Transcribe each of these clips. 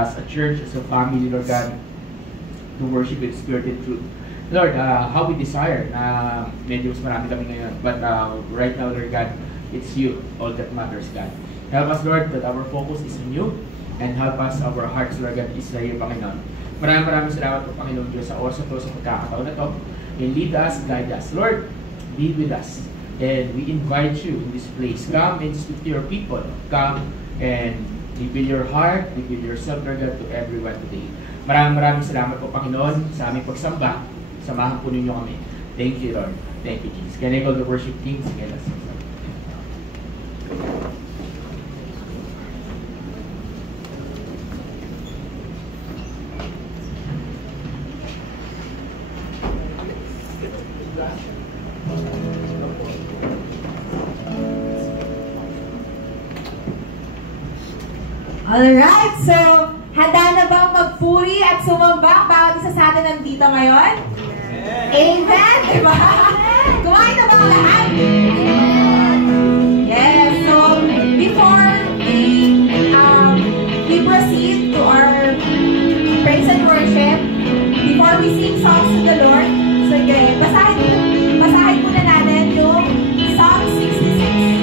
as a church, as a family, Lord God, to worship with spirit and truth. Lord, how we desire, medyo mas marami kami ngayon, but right now, Lord God, it's you, all that matters, God. Help us, Lord, that our focus is in you, and help us, our hearts, Lord God, is sa iyo, Panginoon. Maraming salamat po, Panginoon Diyos, sa oras na to, sa pagkakataon na to, and lead us, guide us. Lord, be with us, and we invite you in this place. Come and speak to your people. Come and reveal your heart, reveal yourself, Lord God, to everyone today. Maraming salamat po, Panginoon, sa aming pagsamba. Samahan po ninyo kami. Thank you, Lord. Thank you, Jesus. Can I call the worship team? Sige, let's go. Alright, so handa na bang magpuri at sumamba bawat isa sa atin nandito ngayon? Amen! Diba? Kumain na ba ang lahat? Yes, so before we proceed to our praise and worship, before we sing songs to the Lord, sige, basahin muna natin yung Psalm 66.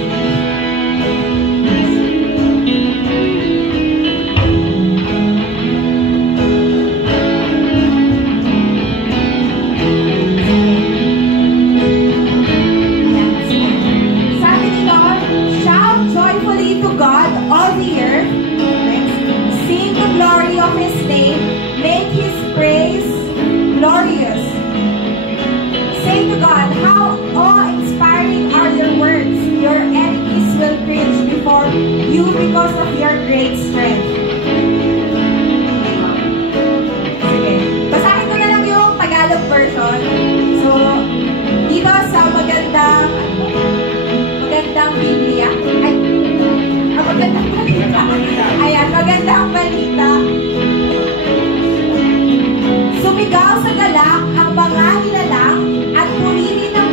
Because of your great strength. Sige. Basahin ko na lang yung Tagalog version. So, dito sa magandang Biblia. Ay, magandang balita. Ayan, magandang balita. Sumigaw sa galak ang mga nilalang at purihin ng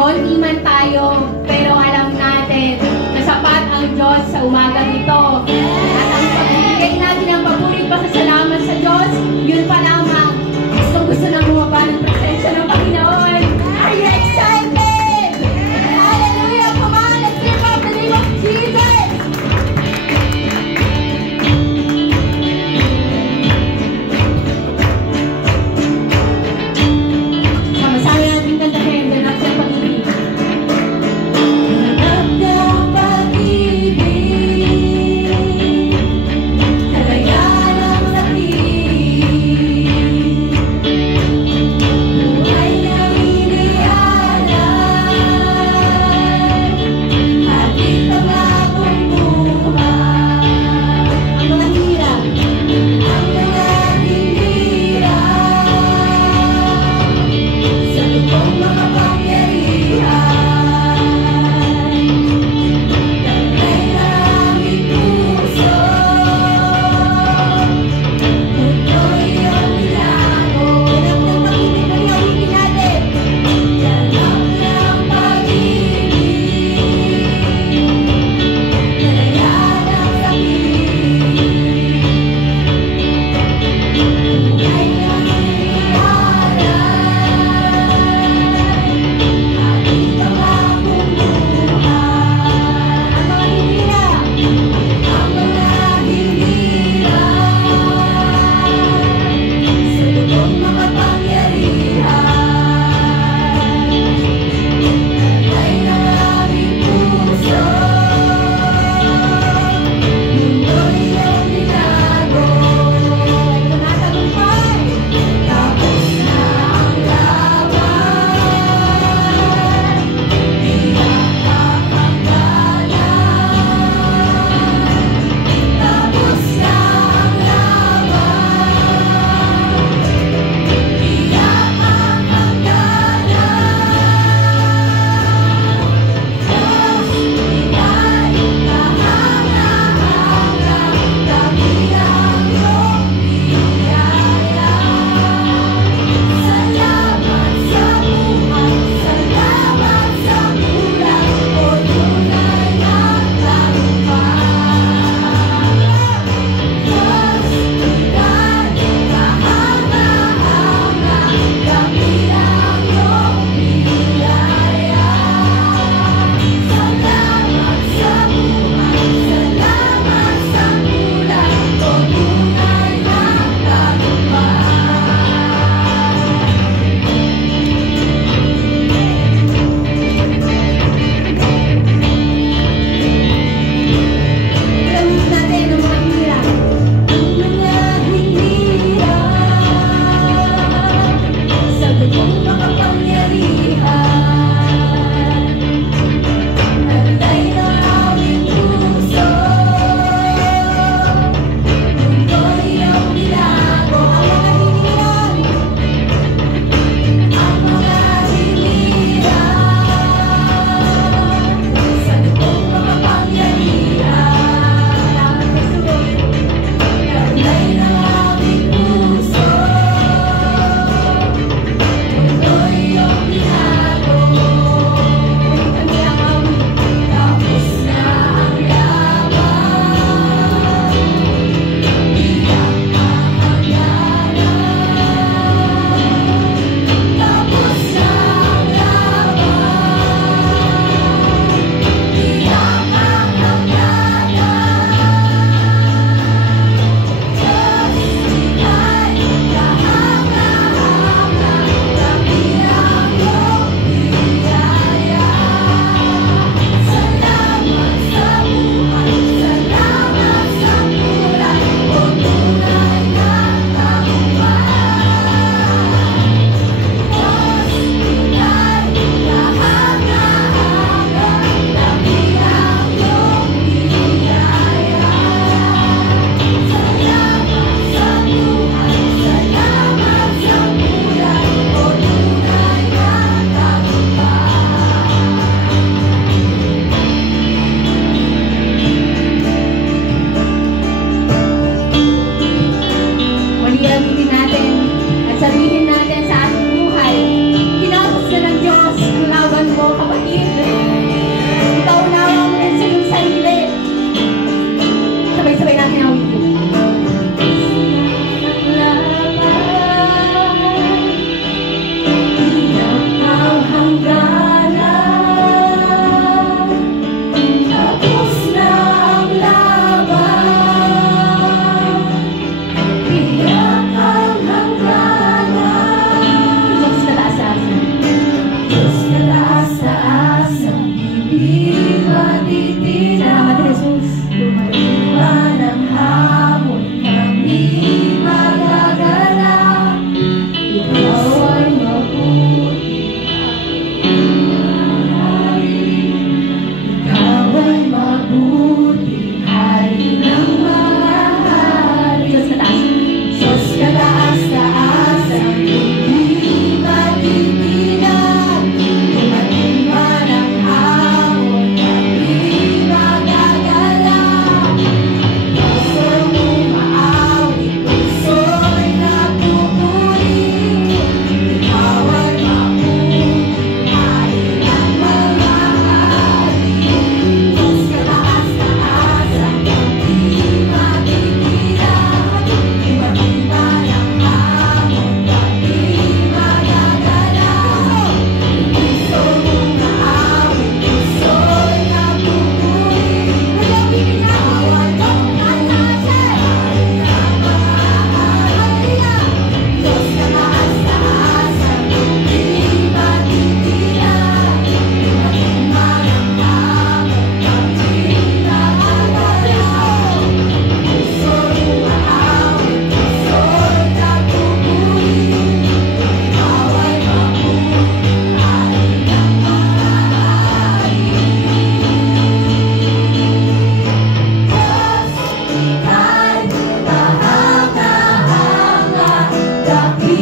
konti man tayo, pero alam natin na sapat ang Diyos sa umagang ito. At ang pagbibigay natin ng papuri pa sa salamat sa Diyos, yun pa lamang. Gusto nang bumaba ng presensya ng Panginoon. Are you excited? Hallelujah! Come on, let's lift up the name of Jesus! Sama-sama natin kantahin, ganap ng pag-ibig. Ganap ng pag-ibig.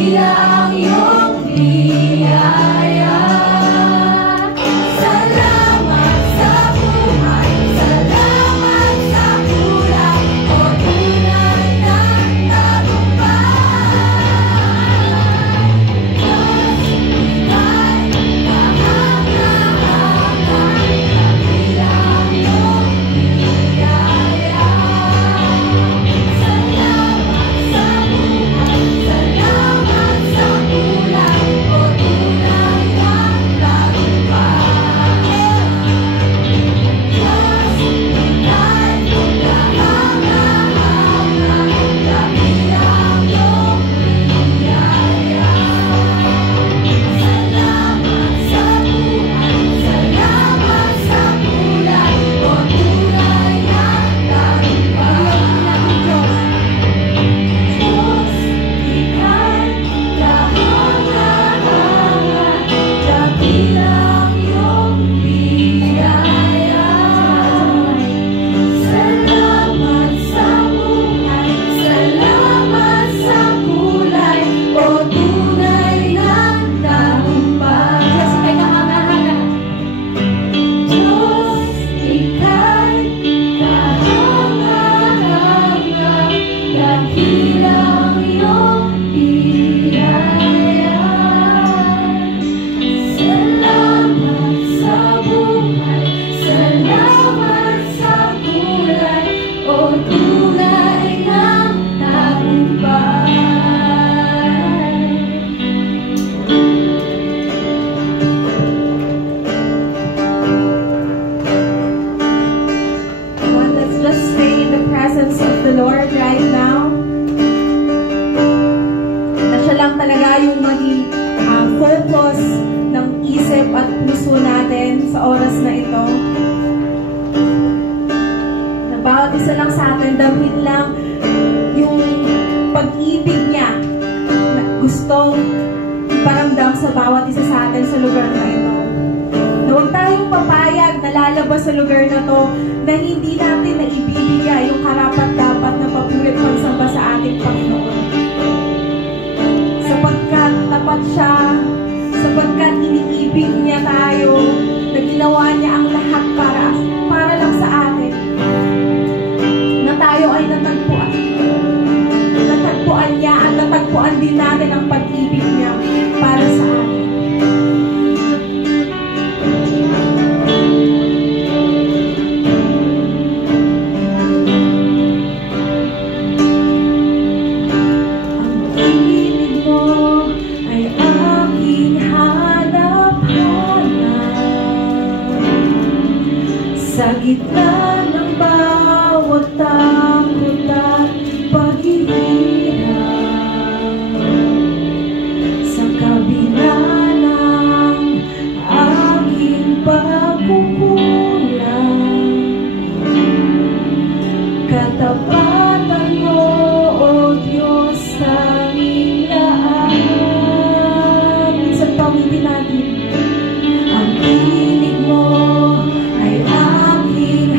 dakilang iyong biyaya. Salamat sa buhay, salamat sa buhay, o tunay na tagumpay. Diyos, ika'y kahanga-hanga, dakilang iyong biyaya. Salamat sa buhay, salamat sa buhay, o tunay na tagumpay. Diyos, ika'y kahanga-hanga, dakilang iyong biyaya. Salamat sa buhay, salamat sa buhay, o tunay na tagumpay. Diyos, ika'y kahanga-hanga, dakilang iyong biyaya. Salamat sa buhay, salamat sa kulay, o tunay na tagumpay. Diyos, ika'y kahanga-hanga. Diyos, ika'y kahanga-hanga, dakilang iyong biyaya. Salamat sa buhay, salamat sa kulay, o tunay na tagumpay. Let's just stay in the presence of the Lord right now. Na siya lang talaga yung maging focus ng isip at puso natin sa oras na ito. Na bawat isa lang sa atin, damhin lang yung pag-ibig niya na gustong iparamdam sa bawat isa sa atin sa lugar na ito. Na huwag tayong papayag na lalabas sa lugar na to na hindi natin naibibigay yung karapat-dapat na papulit pagsamba sa ating Panginoon. Sapagkat tapat siya, sapagkat iniibig niya tayo, na ginawa niya ang lahat para lang sa atin. Na tayo ay natagpuan. Natagpuan niya at natagpuan din natin ang pag-ibig niya para sa atin. Sa gitna ng bawat takot at paghihirap, sa kabila ng aking pagkukulang, katapatan mo, O Diyos, tanging lahat. Minsan pawintin natin, ang tinig mo ay aking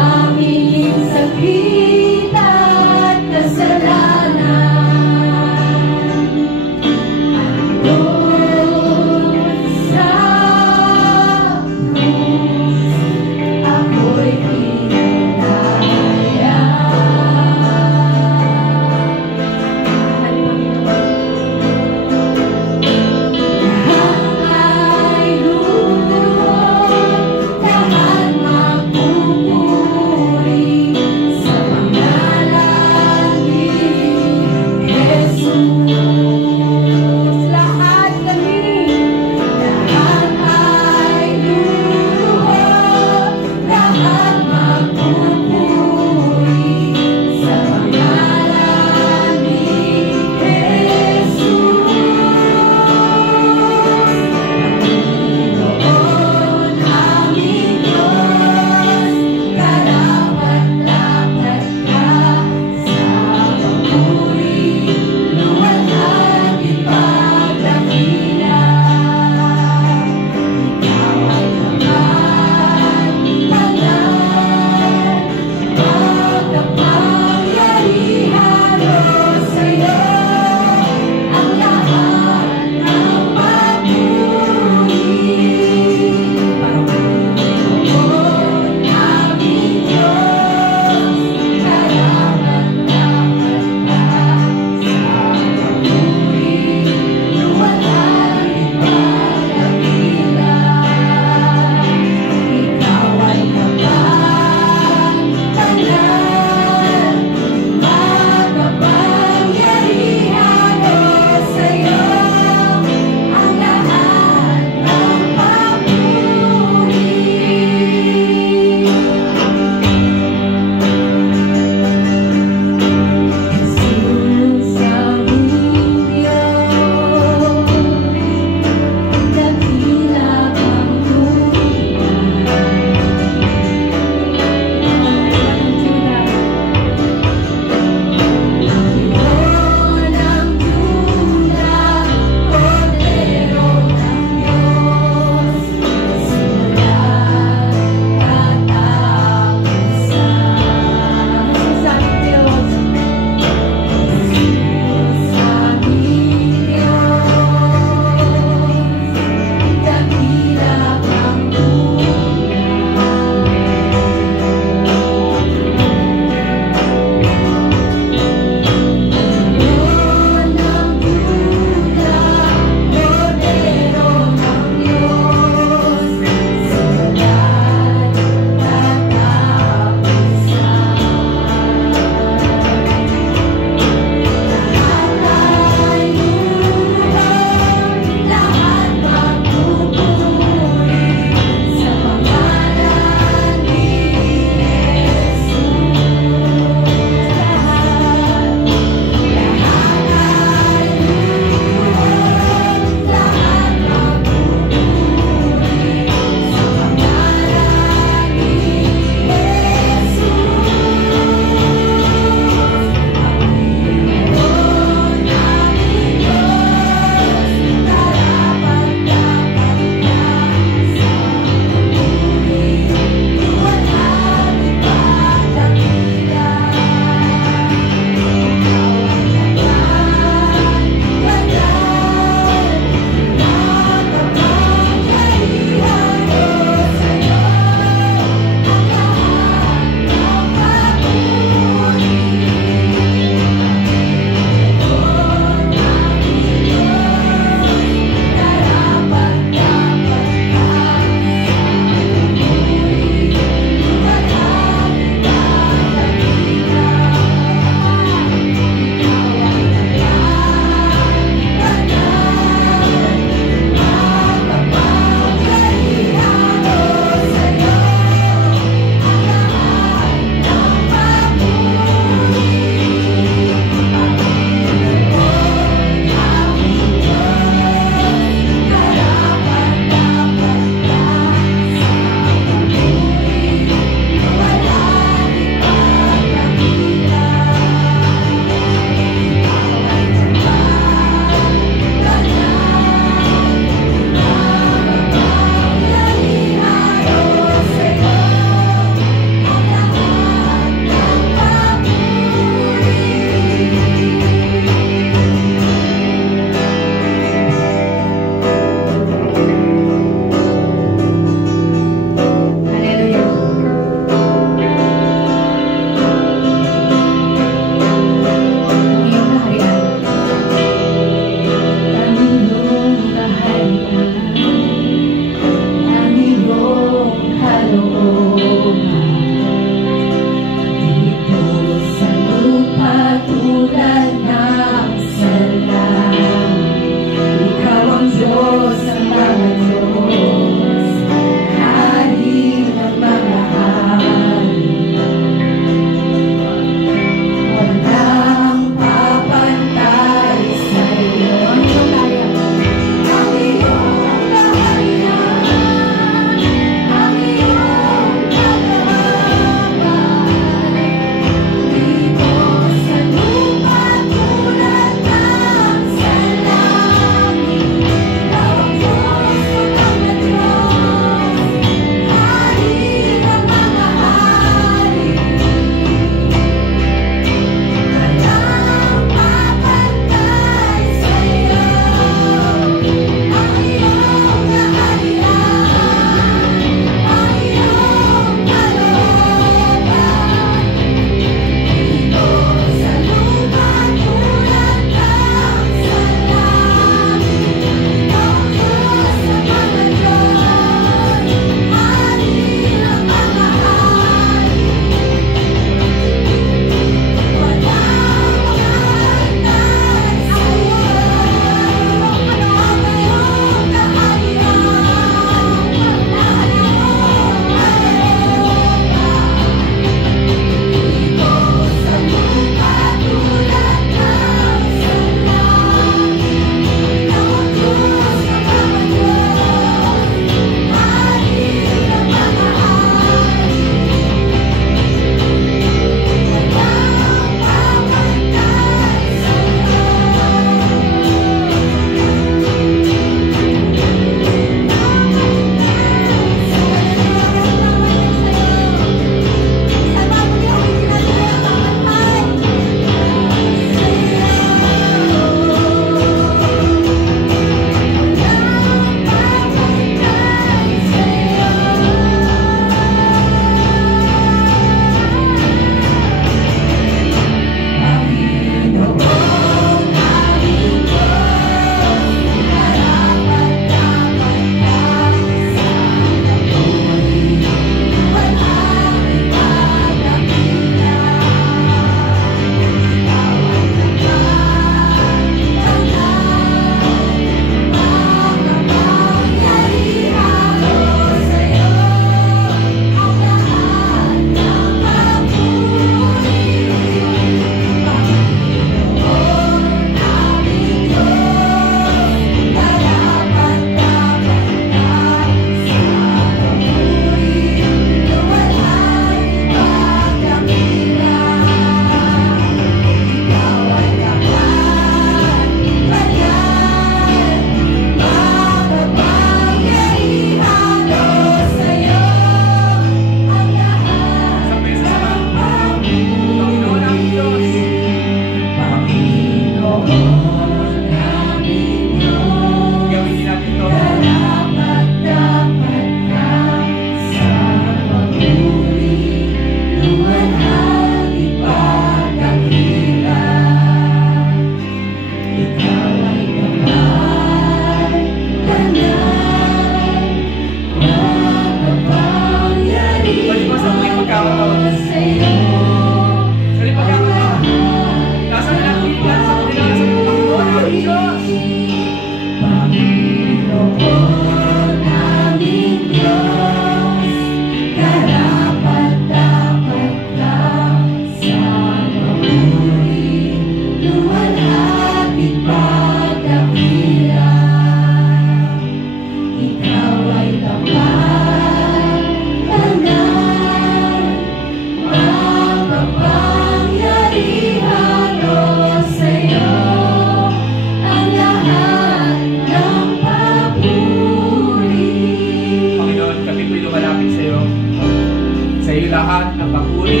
lahat ng papuri,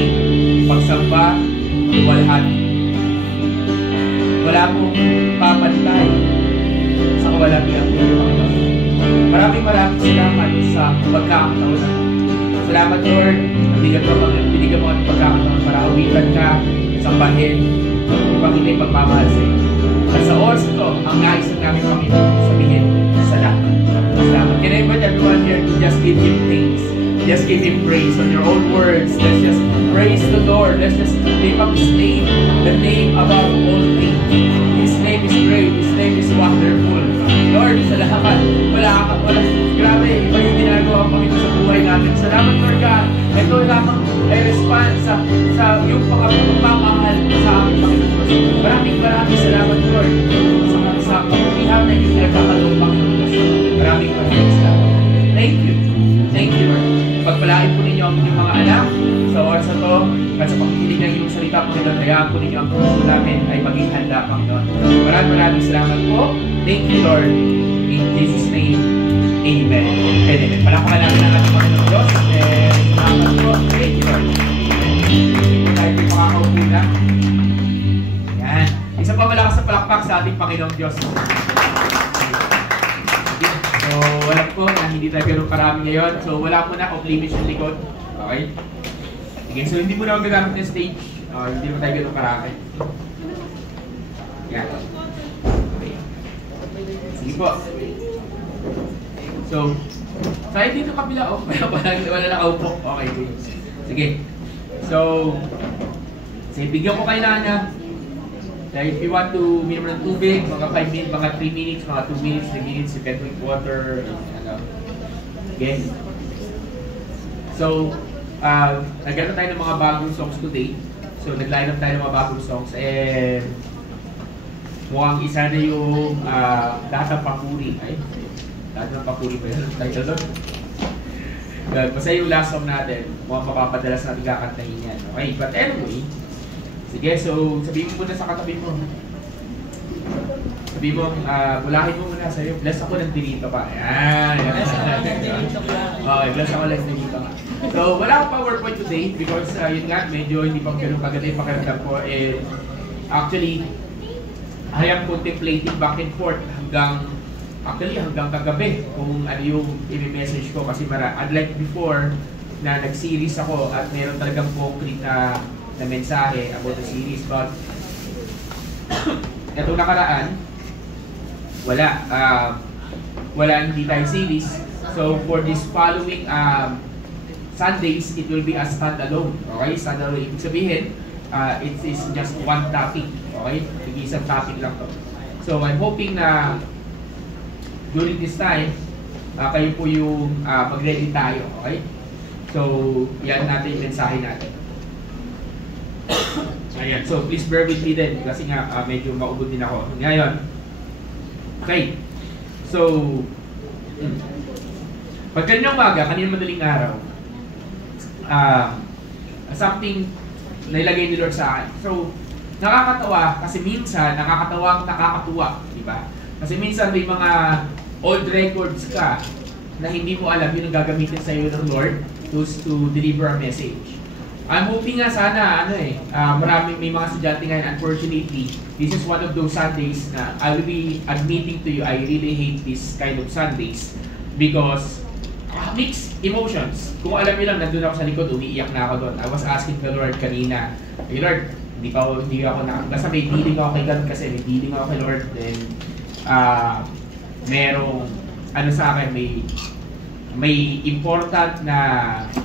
pagsamba, luwalhati. Wala pong papantay sa kawalhatian ng Panginoon. Maraming salamat sa pagkakataon na. Salamat, Lord, binigyan mo ang pagkakataon para awitan ka, sambahin, ipakita yung pagmamahal sa iyo. At sa oras ito, ang nais namin Panginoon sabihin, salamat. Salamat. Can I invite everyone here to just give Him thanks? Just give Him praise on your own words. Let's just praise the Lord. Let's just lift up His name, the name above all things. His name is great. His name is wonderful. Lord, sa lahat, wala, grabe, iba yung ginagawa Panginoon sa buhay namin. Salamat, Lord God. Ito lamang ay response sa yung pagmamahal sa amin, Panginoon. Maraming salamat, Lord, sa pagpilihan na yung nagkakalong, Panginoon. Maraming salamat. Thank you. Thank you, Lord. Pagpalain po ninyo ang inyong mga anak sa oras na to at sa pagkikinig ng iyong salita, Panginoon, hayaan po ninyo ang puso namin ay maging handa, Panginoon. Maraming salamat po. Thank you, Lord. In Jesus' name, Amen. Amen. Palakpakan namin ang ating Panginoon Diyos. Salamat po. Thank you, Lord. Tayo po makakaupo na. Yan. Isa pa malakas na palakpak sa ating Panginoon Diyos. So, wala po na hindi tayo ganun karami ngayon. So, wala po na off-limits yung likod. Okay? Sige, so hindi mo na magagamit ng stage. Hindi mo tayo ganun karami. Yan. Okay. Sige po. So, tayo dito kapila. Oh, wala nakaupo. Okay. Sige. So, bigyan ko kailangan na. Like if you want to minum ng tubig, mga 5 minutes, mga 3 minutes, mga 2 minutes, 3 minutes, you can drink water, Okay. So, nagkaroon tayo ng mga bagong songs today. So, nag-line up tayo ng mga bagong songs. And, mukhang isa na yung lahat ng papuri. Ay, lahat ng papuri pa yun. Title doon. Basta yung last song natin, mukhang mapapadalas natin kakantahin yan. Okay, but anyway, sige, so sabihin mo muna sa katabi mo. Sabihin mo, bulahin mo muna sa'yo. Bless ako ng dilito pa. Ayan. Okay, bless ako ng dilito pa. So, wala akong PowerPoint today because yun nga, medyo hindi pa ganun maganda yung pakiramdam ko. And actually, I am contemplating back and forth hanggang kagabi kung ano yung i-message ko. Kasi unlike before, na nag-series ako at meron talagang concrete na mensahe about the series, but itong nakaraan wala hindi tayo series. So for this following Sundays, it will be a standalone. Okay, standalone ibig sabihin it is just one topic. Okay, isang topic lang to. So I'm hoping na during this time kayo po yung mag-ready tayo. Okay, so yan natin yung mensahe natin. Ayan, so please bear with me din kasi nga medyo maubod din ako. Ngayon, okay. So, pag kaninang umaga, kaninang madaling araw, something na ilagay ni Lord sa akin. So, nakakatawa kasi minsan nakakatuwa, di ba? Kasi minsan may mga old records ka na hindi mo alam yun ang gagamitin sa iyo ng Lord to deliver a message. I'm hoping nga sana, may mga estudyante ngayon, unfortunately, this is one of those Sundays na I will be admitting to you, I really hate this kind of Sundays because mixed emotions. Kung alam niyo lang, nandun ako sa likod, umiiyak na ako doon. I was asking the Lord kanina, hey Lord, hindi ako basta may dealing ako kay God kasi may dealing ako kay Lord, then merong, sa akin, may important na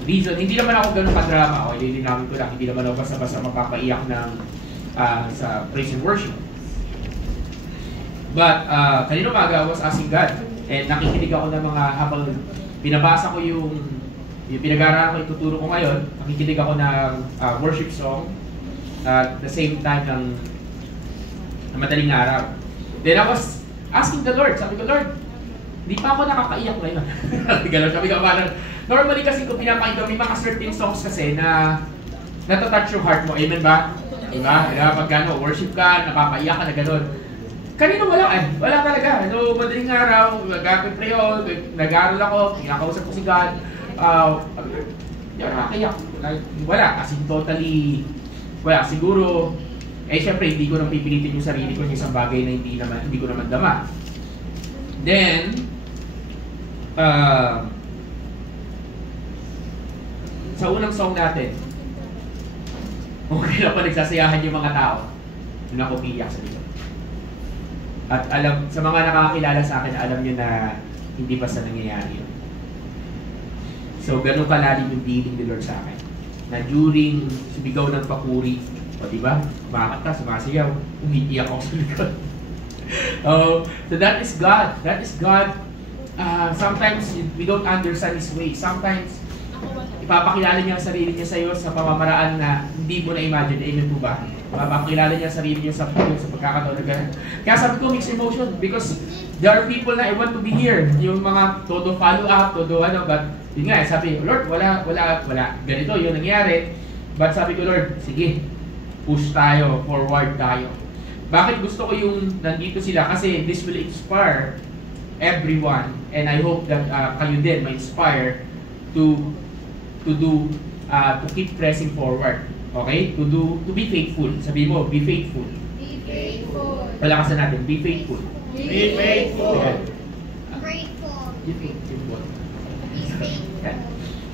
reason. Hindi naman ako ganun ka-drama. Okay, lilinawin ko lang. Hindi naman ako basta-basta mapapaiyak ng sa praise and worship. But kanina umaga, I was asking God. And nakikinig ako ng mga habang binabasa ko yung pinag-aaralan ko, ituturo ko ngayon. Nakikinig ako ng worship song at the same time ng madaling araw. Then I was asking the Lord. Sabi ko, Lord, hindi pa ako nakakaiyak ngayon. Sabi ko, normally kasi kung pinapakita, may mga certain songs kasi na natatouch yung heart mo. Amen ba? Diba? Pag worship ka, napapaiyak ka na gano'n. Kanina wala talaga. So, madaling araw, nag-pray ako, nag-aaral ako, kinakausap ko si God. Hindi ako nakakayak. Wala. As in totally, wala. Siguro, syempre, hindi ko nang pipilitin yung sarili ko ng isang bagay na hindi ko naman dama. Then, sa unang song natin, okay na pa nagsasayahan yung mga tao. Doon ako piyak sa dito. At alam, sa mga nakakakilala sa akin, alam nyo na hindi pa sa nangyayari yun. So, ganun kalalim yung dealing ni Lord sa akin. Na during sumigaw ng papuri, o diba, kumakanta, sumasayaw, umiiyak ako sa likod. So that is God. That is God. Sometimes we don't understand His way. Sometimes, ipapakilala niya ang sarili niya sa iyo sa pamamaraan na hindi mo na-imagine. Amen po ba? Ipapakilala niya ang sarili niya sa pagkakataon na ganun. Kaya sabi ko, mixed emotion because there are people na I want to be here. Yung mga todo follow up, todo ano, but yun nga, sabi, Lord, wala. Ganito, yun nangyari. But sabi ko, Lord, sige, push tayo, forward tayo. Bakit gusto ko yung nandito sila? Kasi this will inspire everyone and I hope that kayo din ma-inspire to keep pressing forward. Okay? To be faithful. Sabi mo, be faithful. Be faithful. Palakasan natin, be faithful. Be faithful. Yeah. Grateful. Be faithful. Be faithful.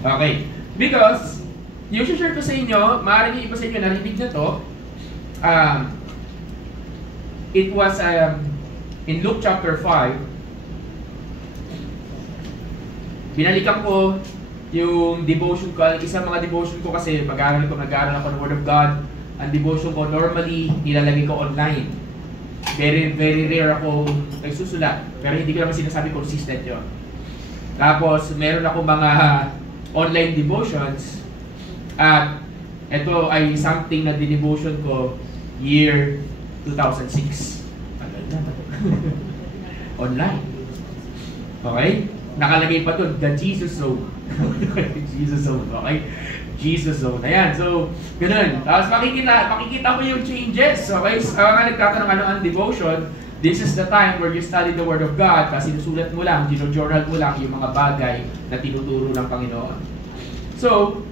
Okay. Because, yung share ko sa inyo, maaaring yung iba sa inyo narinig na to, it was in Luke chapter 5, binalikan ko yung devotion ko, isang mga devotion ko kasi nag-aaral ako ng Word of God. Ang devotion ko normally nilalagay ko online. Very, very rare ako nagsusulat. Pero hindi ko naman sinasabi consistent yun. Tapos, meron ako mga online devotions. At ito ay something na devotion ko year 2006. Online. Okay? Nakalagay pa doon, the Jesus Zone. Jesus Zone, okay? Jesus Zone. Ayan, so, ganun. Tapos makikita mo yung changes. Okay? So, nga nagtatanong ano ang devotion, this is the time where you study the Word of God, kasi sinusulat mo lang, gino-journal mo lang yung mga bagay na tinuturo ng Panginoon. So,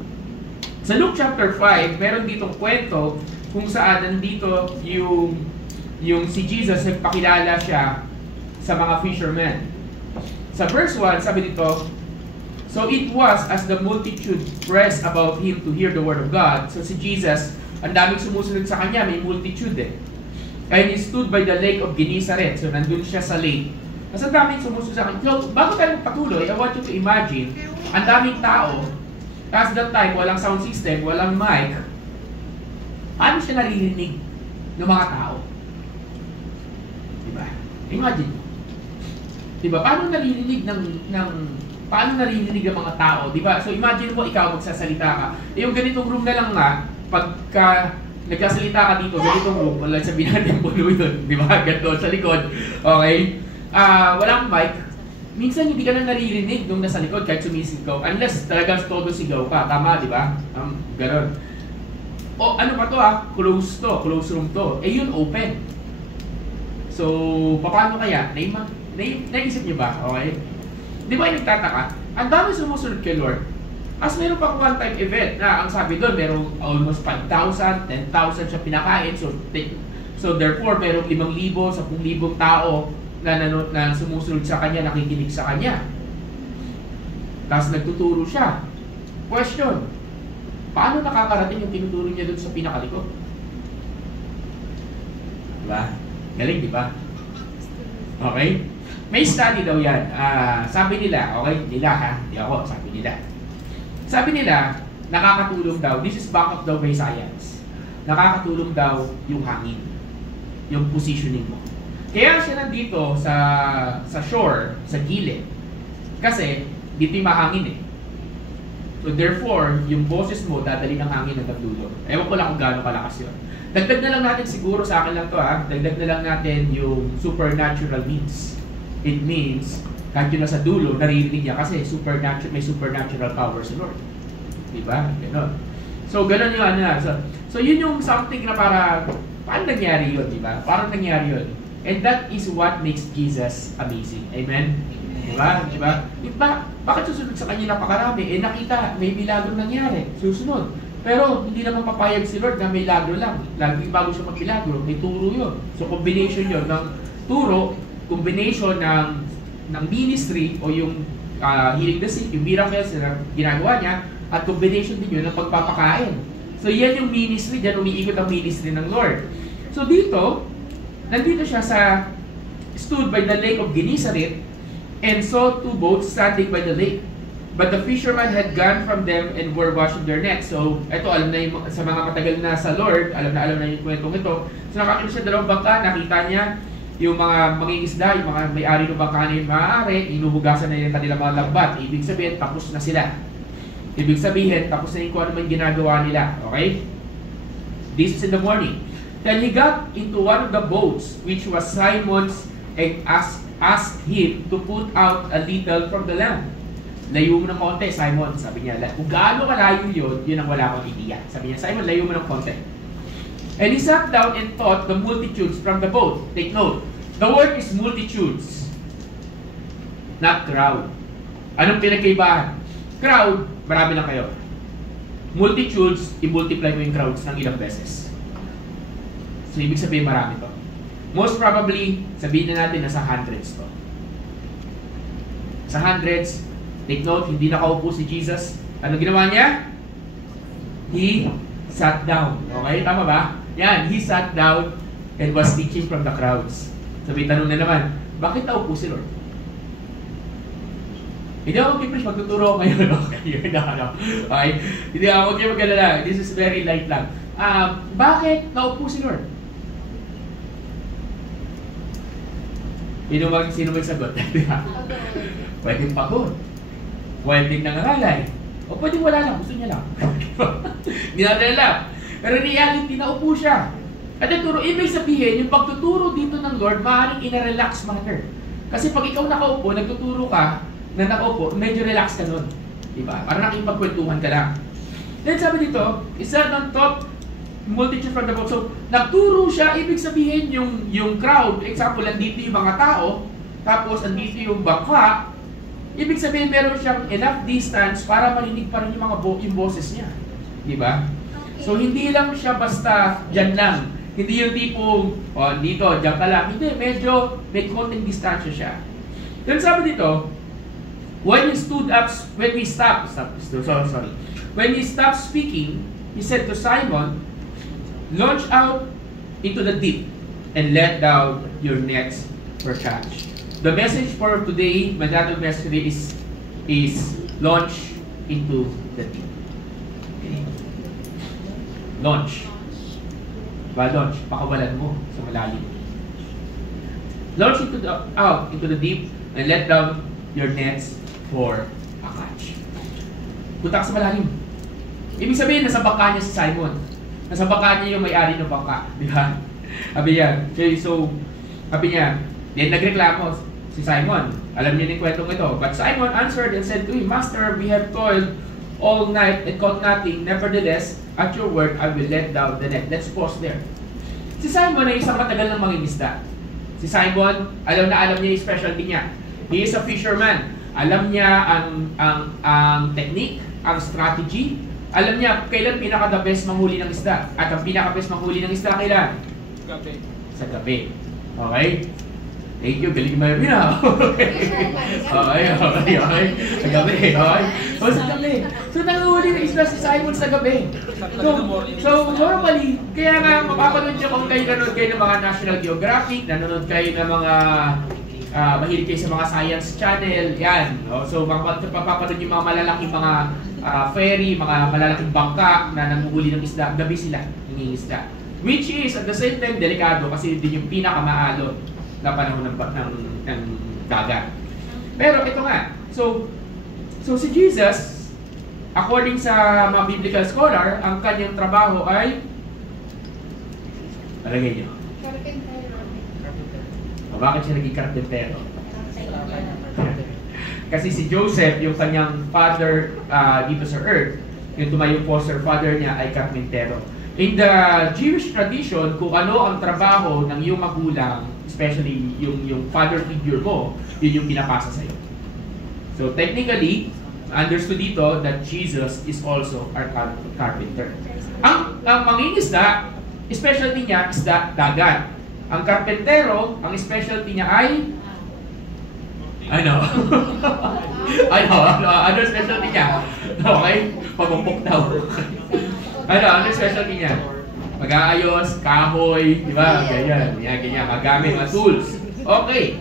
sa Luke chapter 5, meron ditong kwento kung saan nandito yung si Jesus, nagpakilala siya sa mga fishermen. Sa verse 1, sabi dito, so it was as the multitude pressed about him to hear the word of God. So si Jesus, ang daming sumusunod sa kanya, may multitude eh. And he stood by the lake of Gennesaret. So nandun siya sa lake. Mas ang daming sumusunod sa kanya. So bago tayo magpatuloy, I want you to imagine, ang daming tao, at that time, walang sound system, walang mic, paano siya naririnig ng mga tao? Diba? Imagine. Diba? Paano naririnig paano naririnig ng mga tao? Diba? So imagine mo, ikaw magsasalita ka. Yung ganitong room na lang nga, pagka nagsasalita ka dito, ganitong room, wala sabihin natin puno yun. Diba? Ganito sa likod. Okay? Walang mic. Minsan hindi ka na naririnig nung nasa likod kahit sumisigaw. Unless talagang todo sigaw ka. Tama, diba? Ganon. O ano pa to close room to. Yun open. So, paano kaya? Naisip niyo ba? Okay? Di ba yung nagtataka? Ang dami sumusunod kay Lord. As meron pang one-time event na ang sabi doon, merong almost 5,000, 10,000 siya pinakain. So therefore, merong 5,000, 10,000 tao na sumusunod sa kanya, nakikinig sa kanya. Tapos nagtuturo siya. Question, paano nakakarating yung tinuturo niya doon sa pinakalikod? Diba? Galing, di ba? Okay? May study daw yan. Sabi nila, okay, hindi ako, sabi nila. Sabi nila, nakakatulong daw, this is back up daw by science, nakakatulong daw yung hangin, yung positioning mo. Kaya siya nandito sa shore, sa gilid. Kasi, dito yung mahangin eh. So therefore, yung boses mo, dadali ng hangin hanggang dulo. Ewan ko lang kung gaano kalakas yun. Dagdag na lang natin siguro, sa akin lang to dagdag na lang natin yung supernatural means. It means, kahit yun nasa dulo, naririnig niya kasi may supernatural power sa Lord. Diba? Ganon. So, ganon yung So, yun yung something na paano nangyari yun, diba? Parang nangyari yun. And that is what makes Jesus amazing. Amen? Diba? Diba? Bakit susunod sa kanya napakarami? Nakita, may milagro nangyari. Susunod. Pero hindi naman papayag si Lord na may milagro lang. Lagi bago siya mag-milagro, may turo yun. So combination yun ng turo, combination ng ministry o yung healing the sick, yung miracles na ginagawa niya, at combination din yun ng pagpapakain. So yan yung ministry, dyan umiikot ang ministry ng Lord. So dito, nandito siya stood by the lake of Gennesaret and saw 2 boats standing by the lake. But the fishermen had gone from them and were washing their nets. So, ito, alam na yung, sa mga matagal na sa Lord, alam na yung kwentong ito. So, nakakita siya dalawang bangka, nakita niya yung mga mangingisda, yung mga may-ari ng bangka na yung maaari, inuhugasan na yung kanilang mga lambat. Ibig sabihin, tapos na sila. Ibig sabihin, tapos na yung kung ano man ginagawa nila. Okay? This is in the morning. Then he got into one of the boats, which was Simon's, and asked him to put out a little from the land. Layo mo ng konti, Simon. Sabi niya, kung gaano kalayo yun ang wala akong idea. Sabi niya, Simon, layo mo ng konti. And he sat down and taught the multitudes from the boat. Take note, the word is multitudes, not crowd. Anong pinagkaibahan? Crowd, marami lang kayo. Multitudes, i-multiply mo yung crowds ng ilang beses. So, ibig sabihin marami to. Most probably, sabihin na natin nasa hundreds to. Sa hundreds, take note, hindi nakaupo si Jesus. Ano ginawa niya? He sat down. Okay, tama ba? Yan, he sat down and was teaching from the crowds. Sabi, tanong na naman, bakit naupo si Lord? Hindi ako mag-preach, magtuturo ako ngayon. Okay? Hindi ako mag-alala. This is very light lang. Bakit naupo si Lord? Sino magsagot? Pwedeng pagod. Pwedeng nangangalay. O pwedeng wala lang. Gusto niya lang. Hindi natin alam. Pero reality, naupo siya. At ituro, ibig sabihin, yung pagtuturo dito ng Lord, maaaring in a relaxed manner. Kasi pag ikaw nakaupo, nagtuturo ka, na nakaupo, medyo relax ka nun. Diba? Parang nakipagkwentuhan ka lang. Then sabi dito, isa ng top multitude from the boat. So, nagturo siya, ibig sabihin yung crowd, example, andito yung mga tao, tapos andito yung bangka, ibig sabihin meron siyang enough distance para marinig pa rin yung mga yung boses niya. Diba? So, hindi lang siya basta dyan lang. Hindi yung tipong, dito, dyan ka lang. Hindi, medyo may konting distansya siya. Then sabi dito, when he stopped speaking, he said to Simon, launch out into the deep and let down your nets for catch. The message for today, my title message today is launch into the deep. Okay. Launch. Launch. Pakawalan mo sa malalim. Launch out into the deep and let down your nets for a catch. Punta ka sa malalim. Ibig sabihin, nasa bangka niya si Simon. Nasa bangka niya yung may-ari ng bangka. Di ba? Sabi niya. So, sabi niya, then nagreklamo si Simon. Alam niya yung kwentong ito. But Simon answered and said to him, Master, we have toiled all night and caught nothing. Nevertheless, at your word, I will let down the net. Let's pause there. Si Simon ay isang matagal ng mangingisda. Si Simon, alam niya yung specialty niya. He is a fisherman. Alam niya ang technique, ang strategy. Alam niya kailan pinaka-the best manghuli ng isda. At ang pinaka-best manghuli ng isda kailan? Gabi. Sa gabi. Okay? Thank you, galing mo yun na. Okay. Sa gabi. Okay? O sa gabi. So nanguhuli ng isda si Simon sa gabi. So normally, kaya nga mapapanood niyo kung kayo nanonood kayo ng mga National Geographic, nanonood kayo ng mga mahilig kayo sa mga science channel, yan. No? So, mapapanood yung mga malalaking mga ferry, mga malalaking bangka na nanguhuli ng isda, gabi sila, nangingisda. Which is, at the same time, delikado kasi din yung pinakamaalon na panahon ng dagat. Pero ito nga, so si Jesus, according sa mga biblical scholar, ang kanyang trabaho ay, palagay niyo. Bakit siya naging karpentero? Kasi si Joseph, yung kanyang father dito sa earth, yung tumayong foster father niya ay karpentero. In the Jewish tradition, kung ano ang trabaho ng iyong magulang, especially yung father figure mo, yun yung pinapasa sa'yo. So technically, understood dito that Jesus is also our carpenter. Ang mangingisda, specialty niya is dagat. Ang karpentero, ang specialty niya ay ano specialty niya? Okay? Pamumpok daw. Ano specialty niya? Mag-aayos, kahoy, di ba? Ganyan. Magamit, mga tools. Okay.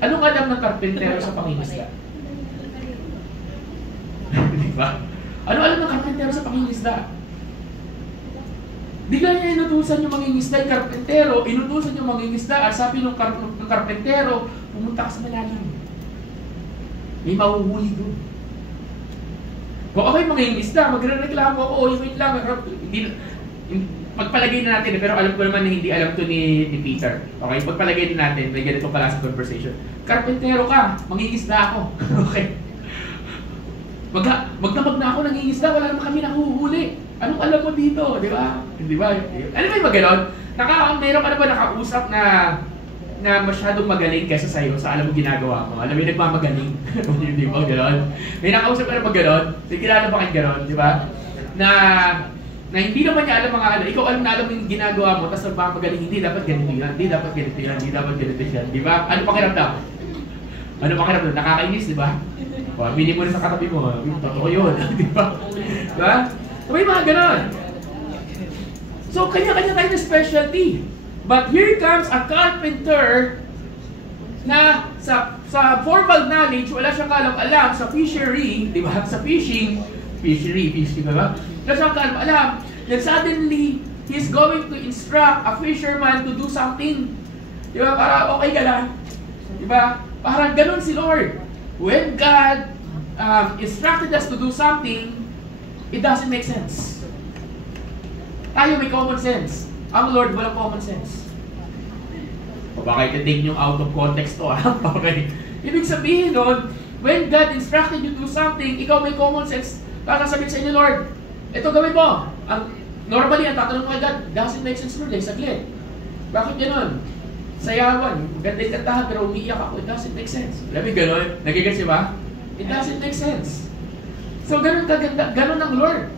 Anong alam ng karpentero sa pangingisda? Di ba? Ano alam ng karpentero sa pangingisda? Bigla niya inutusan yung mangingisda, yung karpentero, inutusan yung mangingisda, at sabi ng karpentero, pumunta ka sa malalim. May mahuhuli doon. Kung ako'y mangingisda, magre-reklamo ako, wait lang, pagpalagay na natin, pero alam ko naman na hindi alam to ni Peter. Okay, pagpalagay na natin, may ganito pala sa conversation. Karpentero ka, mangingisda ako. Okay. Magdamag na ako nangingisda, wala naman kami nahuhuli. Anong alam mo dito, di ba? Di ba? Ano ba yung maganon? Meron ka na ba nakausap na masyadong magaling kaysa sa'yo sa alam mo ginagawa mo? Alam mo yung nagmamagaling? Di ba? Ganon? May nakausap ka na ba ganon? May kilala ba kayo ganon? Di ba? Na hindi naman niya alam mga ano, ikaw alam na alam yung ginagawa mo, tapos nagmamagaling, hindi dapat ganito yan, hindi dapat ganito yan, hindi dapat ganito yan. Di ba? Ano pakiramdam? Ano pakiramdam? Nakakainis, di ba? Mini mo na sa katabi mo, totoo yun. Di ba? Di ba? So, may mga ganon. So, kanya-kanya tayo na specialty. But here comes a carpenter na sa formal knowledge, wala siyang alam sa fishery, di ba? Sa fishing, di ba? Wala siyang alam. Then suddenly, he's going to instruct a fisherman to do something. Di ba? Para okay ka lang. Di ba? Parang ganon si Lord. When God instructed us to do something, it doesn't make sense. Tayo may common sense. Ang Lord walang common sense. O baka i-take nyo out of context to, ha? Okay. Ibig sabihin nun, when God instructed you to do something, ikaw may common sense. Tapos sabihin sa inyo, Lord, ito gawin mo. Normally, ang tatanong ko kay God, doesn't make sense, Lord, saglit. Bakit gano'n? Sayawan, ganda yung kantahan, pero umiiyak ako, it doesn't make sense. Alam mo gano'n? Nagigets ba? It doesn't make sense. So, ganun ang Lord.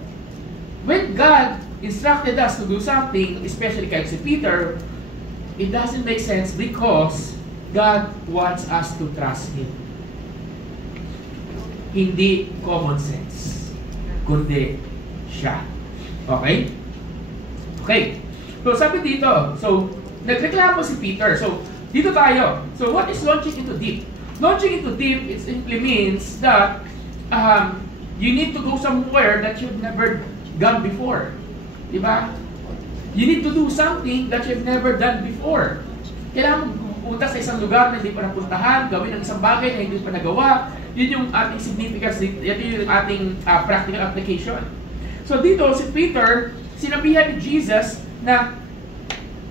When God instructed us to do something, especially kay si Peter, it doesn't make sense because God wants us to trust Him. Hindi common sense, kundi siya. Okay? Okay. So, sabi dito, nagreklamo si Peter. So, dito tayo. So, what is launching into deep? Launching into deep, it simply means that you need to go somewhere that you've never gone before. Diba? You need to do something that you've never done before. Kailangan pumunta sa isang lugar na hindi pa napuntahan, gawin ang isang bagay na hindi pa nagawa. Yun yung ating significance, ito yung ating practical application. So dito, si Peter, sinabihan ni Jesus na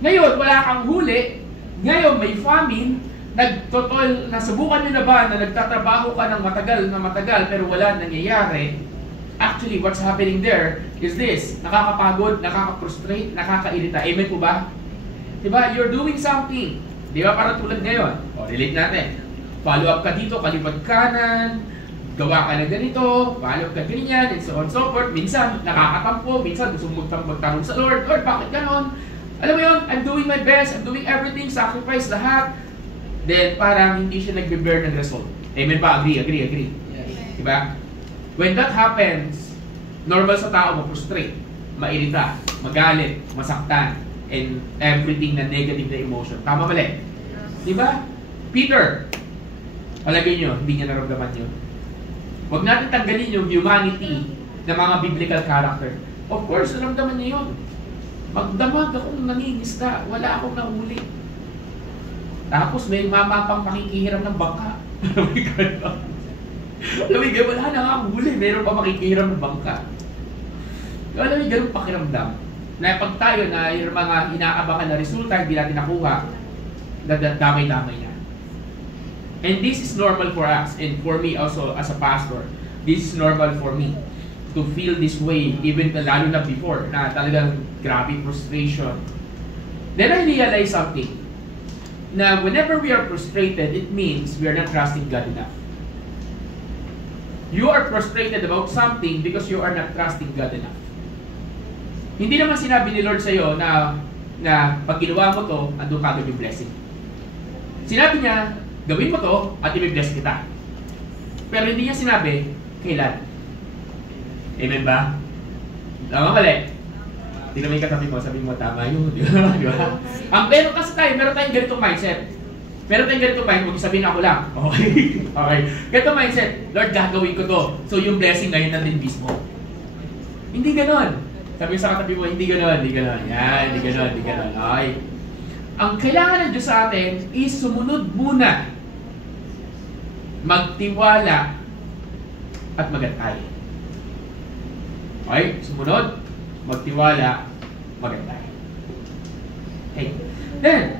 ngayon wala kang huli, ngayon may famine, nasubukan nyo na ba na nagtatrabaho ka ng matagal pero wala nangyayari? Actually, what's happening there is this, nakakapagod, nakaka-frustrate, nakakairita. Amen po ba? Diba? You're doing something. Diba? Parang tulad ngayon. O, relate natin. Follow up ka dito, kalipad kanan, gawa ka na ganito, follow up ka ganyan, and so on and so forth. Minsan, nakakatampo, minsan gusto mong magtanong sa Lord, Lord, bakit ganon? Alam mo yun, I'm doing my best, I'm doing everything, sacrifice lahat. Then, parang hindi siya nagbe-bear ng result. Amen ba? Agree. Yes. Diba? When that happens, normal sa tao ma-frustrate, mairita, magalit, masaktan, and everything na negative na emotion. Tama mali? Diba? Peter, palagay nyo, hindi niya naramdaman yun. Huwag natin tanggalin yung humanity ng mga biblical character. Of course, naramdaman niya yun. Magdamag akong nangingisda, wala akong nahuli. Tapos may mama pang makikihiram ng bangka. Alam mo, wala na nga huli, meron pa makikihiram ng bangka. Alam mo, ganun pakiramdam. Na pag tayo na yung mga inaabangan na resulta, hindi natin nakuha, damay-damay na. And this is normal for us, and for me also as a pastor, this is normal for me to feel this way, even lalo na before, na talagang grabe frustration. Then I realized something. na whenever we are frustrated, it means we are not trusting God enough. You are frustrated about something because you are not trusting God enough. Hindi naman sinabi ni Lord sa iyo na pag ginawa mo to, andun kagad yung blessing. Sinabi niya, gawin mo to at i-bless kita. Pero hindi niya sinabi, kailan. Amen ba? Tama mali. Tingnan mo yung katabi mo, sabi mo, tama yun. Di ba? Ang meron kasi tayo, meron tayong ganitong mindset. Meron tayong ganitong mindset, huwag sabihin ako lang. Okay? Okay. Ganitong mindset, Lord, gagawin ko to. So yung blessing ngayon na din mismo. Hindi ganon. Sabi sa katabi mo, hindi ganon, hindi ganon. Yan, hindi ganon, hindi ganon. Okay. Ang kailangan ng Diyos sa atin is sumunod muna. Magtiwala at magantay. Okay? Sumunod, magtiwala, magantay. Okay. Then,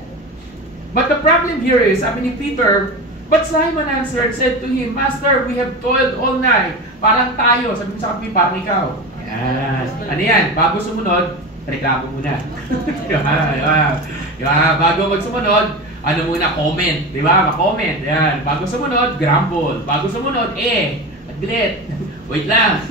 but the problem here is, sabi ni Peter, but Simon answered, said to him, Master, we have toiled all night. Parang tayo. Sabi mo sa katabi, parang ikaw. Yan. Ano yan? Bago sumunod, reklamo muna. Diba? Bago magsumunod, ano muna, comment. Diba? Ma-comment. Yan. Bago sumunod, grumble. Bago sumunod, aglit. Wait lang.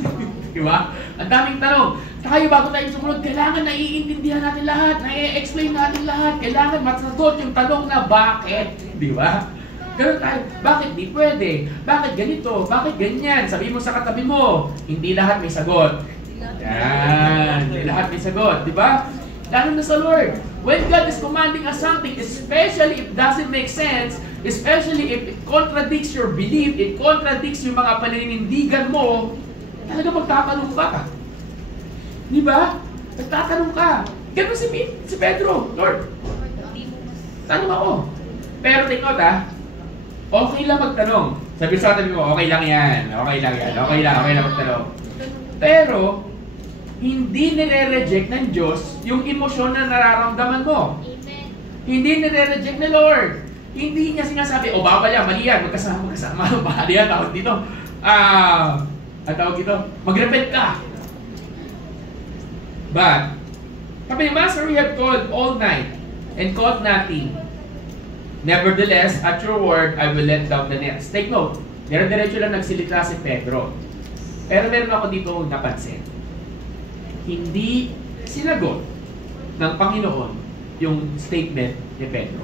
Diba? Ang daming tanong. Tayo bago tayo sumunod, kailangan naiintindihan natin lahat, nai-explain natin lahat. Kailangan masagot yung tanong na bakit. Diba? Ganun tayo. Bakit di pwede? Bakit ganito? Bakit ganyan? Sabi mo sa katabi mo, hindi lahat may sagot. Yan. Hindi lahat may sagot. Diba? Lalo na sa Lord. When God is commanding us something, especially if it doesn't make sense, especially if it contradicts your belief, it contradicts yung mga paninindigan mo, talaga magtatanong ka. Diba? Magtatanong ka. Ganun si Pedro. Lord, tanong ako. Pero take note okay lang magtanong. Sabi sa katabi mo, okay lang yan. Okay lang yan. Okay lang magtanong. Pero, hindi nire-reject ng Diyos yung emosyon na nararamdaman mo. Amen. Hindi nire-reject ni Lord. Hindi niya sinasabi, bawal yan, mali yan, magkasama. Mali yan, tawag dito. Ang tawag dito, mag-repent ka. But, sabi ni Master, we have toiled all night and caught nothing. Nevertheless, at your word, I will let down the nets. Take note, dire-diretso lang nagsilita si Pedro. Pero meron ako dito napansin. Hindi sinagot ng Panginoon yung statement ni Pedro.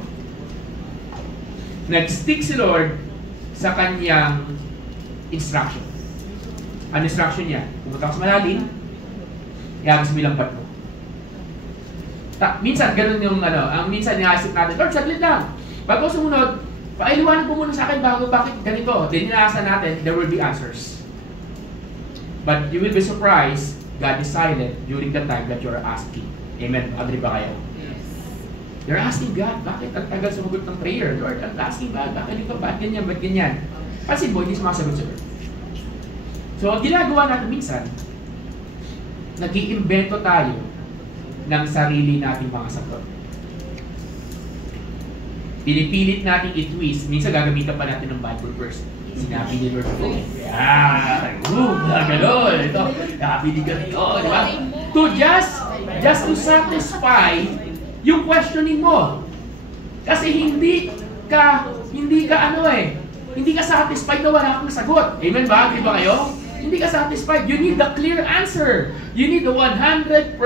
Nag-stick si Lord sa kanyang instruction. Ang instruction niya, pumunta ka sa malalim, iagos mo ilang bato. Minsan, ganun yung minsan niasip natin, Lord, saglit lang. Bago sumunod, pailiwanag mo muna sa akin bakit ganito. Then inaasahan natin, there will be answers. But you will be surprised, God is silent during the time that you're asking. Amen? Agree ba kayo? Yes. You're asking God, bakit ang tagal sumagot ng prayer? Lord, I'm asking God, bakit ito, bakit ganyan? Kasi hindi sumasagot sa Lord. So, ang ginagawa natin minsan, nag-iimbento tayo ng sarili nating mga sagot. Pinipilit natin i-twist. Minsan gagamitan pa natin ng Bible verse. Sinabi ni Lord ko. Gano'n. Ito, sabi ni ganito. Diba? To just to satisfy yung questioning mo. Kasi hindi ka satisfied na wala kang sagot. Amen ba? Di ba kayo? Hindi ka satisfied. You need the clear answer. You need the 100%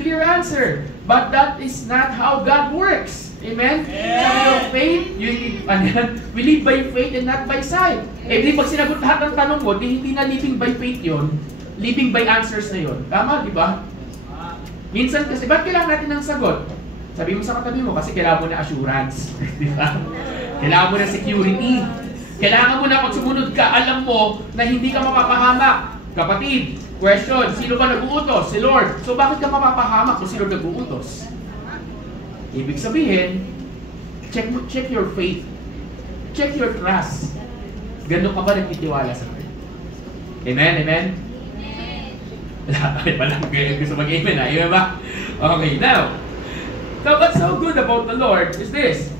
clear answer. But that is not how God works. Amen? Sa your faith, you need, we live by faith and not by sight. Di pag sinagot lahat ng tanong mo, hindi na living by faith yon, living by answers na yon. Tama, di ba? Minsan kasi, ba't kailangan natin ng sagot? Sabi mo sa katabi mo, kasi kailangan mo na assurance. Di ba? Kailangan mo na security. Kailangan mo na pag sumunod ka, alam mo na hindi ka mapapahamak. Kapatid, question, sino ba nag-uutos? Si Lord. So bakit ka mapapahamak kung sino nag-uutos? Ibig sabihin, check your faith. Check your trust. Gano'n ka ba nagtitiwala sa Lord? Amen? Amen? Walang gusto mag-amen ha? Amen ba? Okay, now, so what's so good about the Lord is this.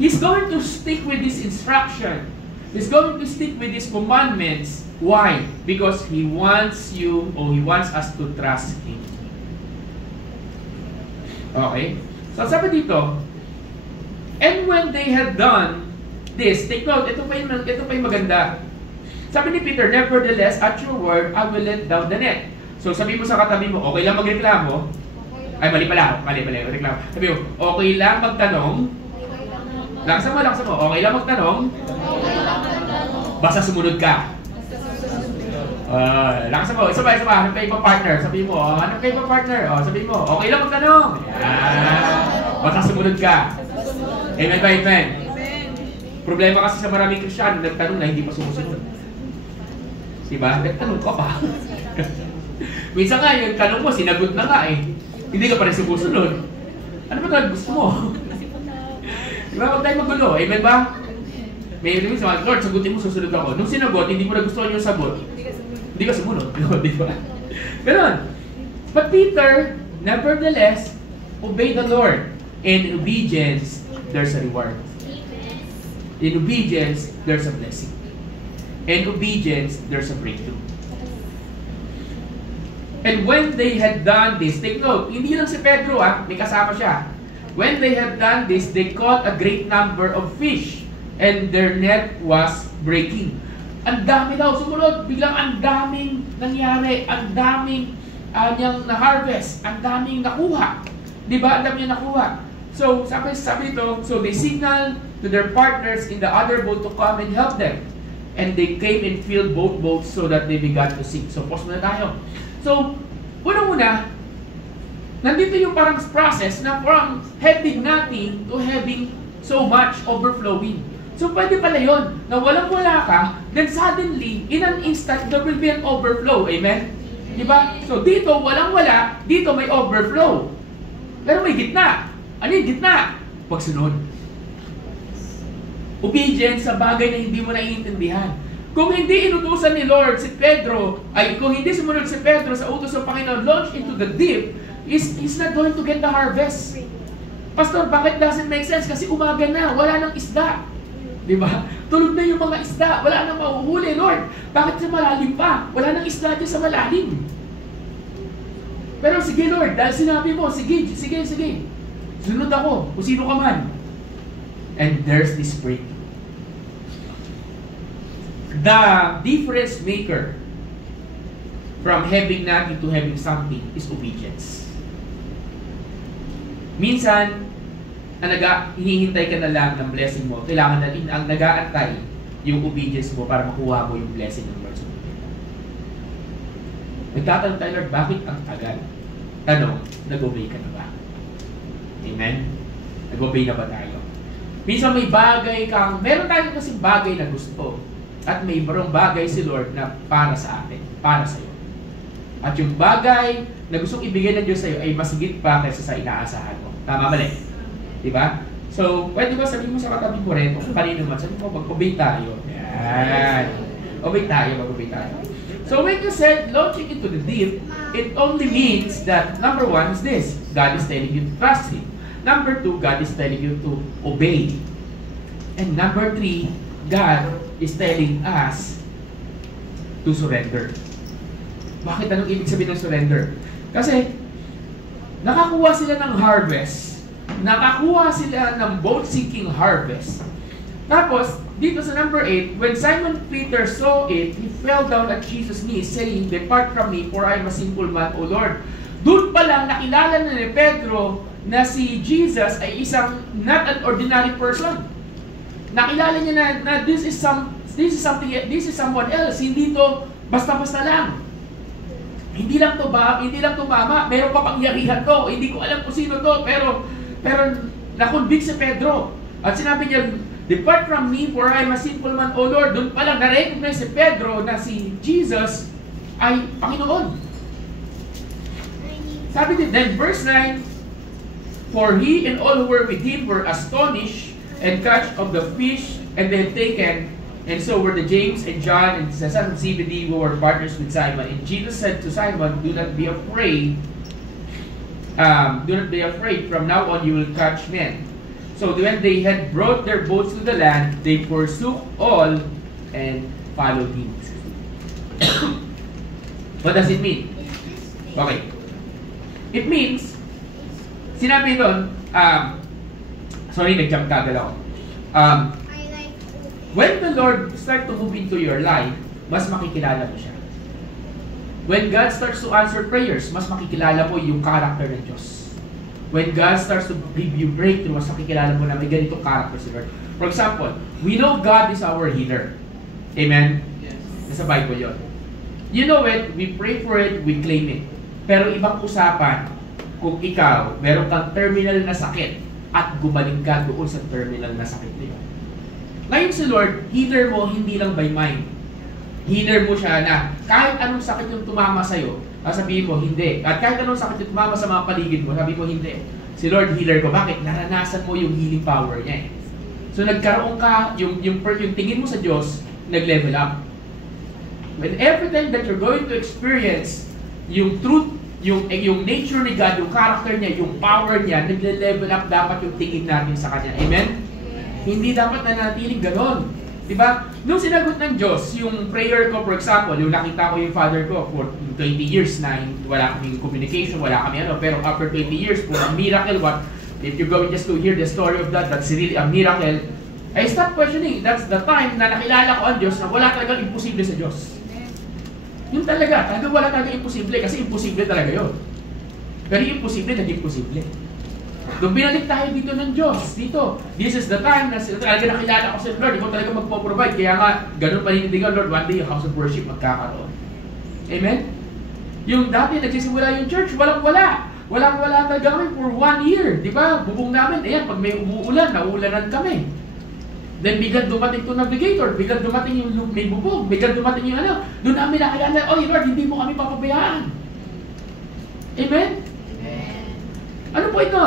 He's going to stick with His instruction. He's going to stick with His commandments. Why? Because He wants you, or He wants us to trust Him. Okay? So sabi dito, And when they had done this, take note, ito pa yung maganda. Sabi ni Peter, nevertheless, at your word, I will let down the net. So sabi mo sa katabi mo, okay lang magreklamo? Ay, mali, reklamo. Sabi mo, okay lang magtanong? Laksan mo, okay lang magtanong? Basta sumunod ka. Laksan mo, isa pa, hanap kayo pa partner. Sabi mo, hanap kayo pa partner. Sabi mo, okay lang magtanong? Basta sumunod ka. Amen ba, amen? Problema kasi sa maraming Kristyano, nagtanong na hindi pa sumusunod. Diba? Nagtanong ka pa. Minsan nga, yung tanong mo, sinagot na nga eh. Hindi ka pa rin sumusunod. Ano ba talaga gusto mo? Diba? Huwag tayo magulo. Amen ba? May minsan, Lord, sagutin mo, susunod ako. Nung sinagot, hindi mo na gusto yung sagot. Hindi ka sumunod. Diba? Ganon. But Peter, nevertheless, obey the Lord. In obedience, there's a reward. In obedience, there's a blessing. In obedience, there's a breakthrough. And when they had done this, take note, hindi lang si Pedro may kasama siya. When they had done this, they caught a great number of fish, and their net was breaking. Ang dami daw, sumunod, biglang ang daming nangyari, ang daming niyang na-harvest, ang daming nakuha. Diba? Ang dami niyang nakuha. So, sabi ito, so they signaled to their partners in the other boat to come and help them. And they came and filled both boats so that they began to sink. So, pause muna tayo. So, unang-una, nandito yung parang process na from having nothing to having so much overflowing. So, pwede pala yun, na walang-wala ka, then suddenly, in an instant, there will be an overflow. Amen? Diba? So, dito, walang-wala, dito may overflow. Pero may gitna. Ano yung gitna? Pagsunod. Obedience sa bagay na hindi mo naiintindihan. Kung hindi inutusan ni Lord si Pedro, kung hindi sumunod si Pedro sa utos ng Panginoon, launch into the deep, he's not going to get the harvest. Pastor, bakit doesn't make sense? Kasi umaga na, wala nang isda. Diba? Tulog na yung mga isda, wala nang mahuhuli, Lord. Bakit sa malalim pa? Wala nang isda dyan sa malalim. Pero sige, Lord, dahil sinabi mo, sige. Sunod ako, kung sino ka man. And there's this break. The difference maker from having nothing to having something is obedience. Minsan, hinihintay ka na lang ng blessing mo. Kailangan na rin ang nag-aantay yung obedience mo para makuha mo yung blessing ng Lord. Nagtatanong tayo, Lord, bakit ang tagal? Tanong, nag-obey ka na ba? Amen? Nag-obey na ba tayo? Minsan may bagay kang, meron tayo kasing bagay na gusto. At may ibarong bagay si Lord na para sa atin, para sa iyo. At yung bagay na gustong ibigay ng Diyos sa iyo ay mas higit pa kaysa sa inaasahan mo. Tama, mali? Diba? So, pwede ba sabihin mo sa katabi mo rin, kung kanino man, sabihin mo, mag-obey tayo. Yan. Mag-obey tayo. So, when you said launching into the deep, it only means that, number one is this, God is telling you to trust Him. Number two, God is telling you to obey. And number three, God is telling us to surrender. Bakit? Anong ibig sabihin ng surrender? Kasi, nakakuha sila ng harvest. Nakakuha sila ng boat-sinking harvest. Tapos, dito sa number 8, when Simon Peter saw it, he fell down at Jesus' knees, saying, "Depart from me, for I am a sinful man, O Lord." Doon pa lang nakilala na ni Pedro na si Jesus ay isang not an ordinary person. Nakilala niya na this is someone else. Hindi to basta-basta lang. Hindi lang to mama, meron pa pangyarihan to. Hindi ko alam kung sino to, pero na-convict si Pedro. At sinabi niya, "Depart from me, for I am a sinful man, O Lord." Doon pa lang na-recognize si Pedro na si Jesus ay Panginoon. Sabi din, then verse 9, "For he and all who were with him were astonished and catch of the fish, and they had taken, and so were the James and John and the son of Zebedee, who were partners with Simon. And Jesus said to Simon, Do not be afraid. From now on you will catch men." So when they had brought their boats to the land, they forsook all and followed him. What does it mean? Okay. It means, sinabi doon, Sorry, nag-jump kagad ako. When the Lord start to move into your life, mas makikilala mo siya. When God starts to answer prayers, mas makikilala mo yung character ng Diyos. When God starts to give you breakthrough, mas makikilala mo na may ganitong character si Lord. For example, we know God is our healer. Amen? Yes. Nasa Bible yun. You know it, we pray for it, we claim it. Pero ibang usapan, kung ikaw, meron kang terminal na sakit at gumaling ka doon sa terminal na sakit na yun. Ngayon si Lord, healer mo hindi lang by mind. Healer mo siya na kahit anong sakit yung tumama sa'yo, sabihin mo, hindi. At kahit anong sakit yung tumama sa mga paligid mo, sabihin mo, hindi. Si Lord, healer ko. Bakit? Naranasan mo yung healing power niya eh. So nagkaroon ka, yung tingin mo sa Diyos, nag-level up. When every time that you're going to experience yung truth, yung nature ni God, yung character niya, yung power niya, nagle-level up dapat yung tingin natin sa Kanya. Amen? Hindi dapat nanatiling ganon. Diba? Nung sinagot ng Diyos, yung prayer ko, for example, yung nakita ko yung father ko for 20 years na wala kaming communication, wala kami ano, pero after 20 years, for a miracle, what, if you're going just to hear the story of that, that's really a miracle, I stop questioning. That's the time na nakilala ko ang Diyos na wala talagang imposible sa Diyos. Yun talaga wala talagang imposible kasi imposible talaga yun. Pero yung imposible, naging imposible. Doon binalik tayo dito ng Diyos. Dito, this is the time na talaga nakilala ko sa Lord. Ikaw talaga magpo-provide. Kaya nga, ganun paninindigan, Lord, one day yung house of worship magkakaroon. Amen? Yung dati, nagsisimula yung church, walang-wala. Walang-wala talaga kami for 1 year. Di ba? Bubong namin, ayan, pag may umuulan, nauulanan kami. Then biglang dumating to navigator, biglang dumating yung may bubog, biglang dumating yung ano. Doon namin nakilala, oh Lord, hindi mo kami papabayaan. Amen? Amen. Ano po ito?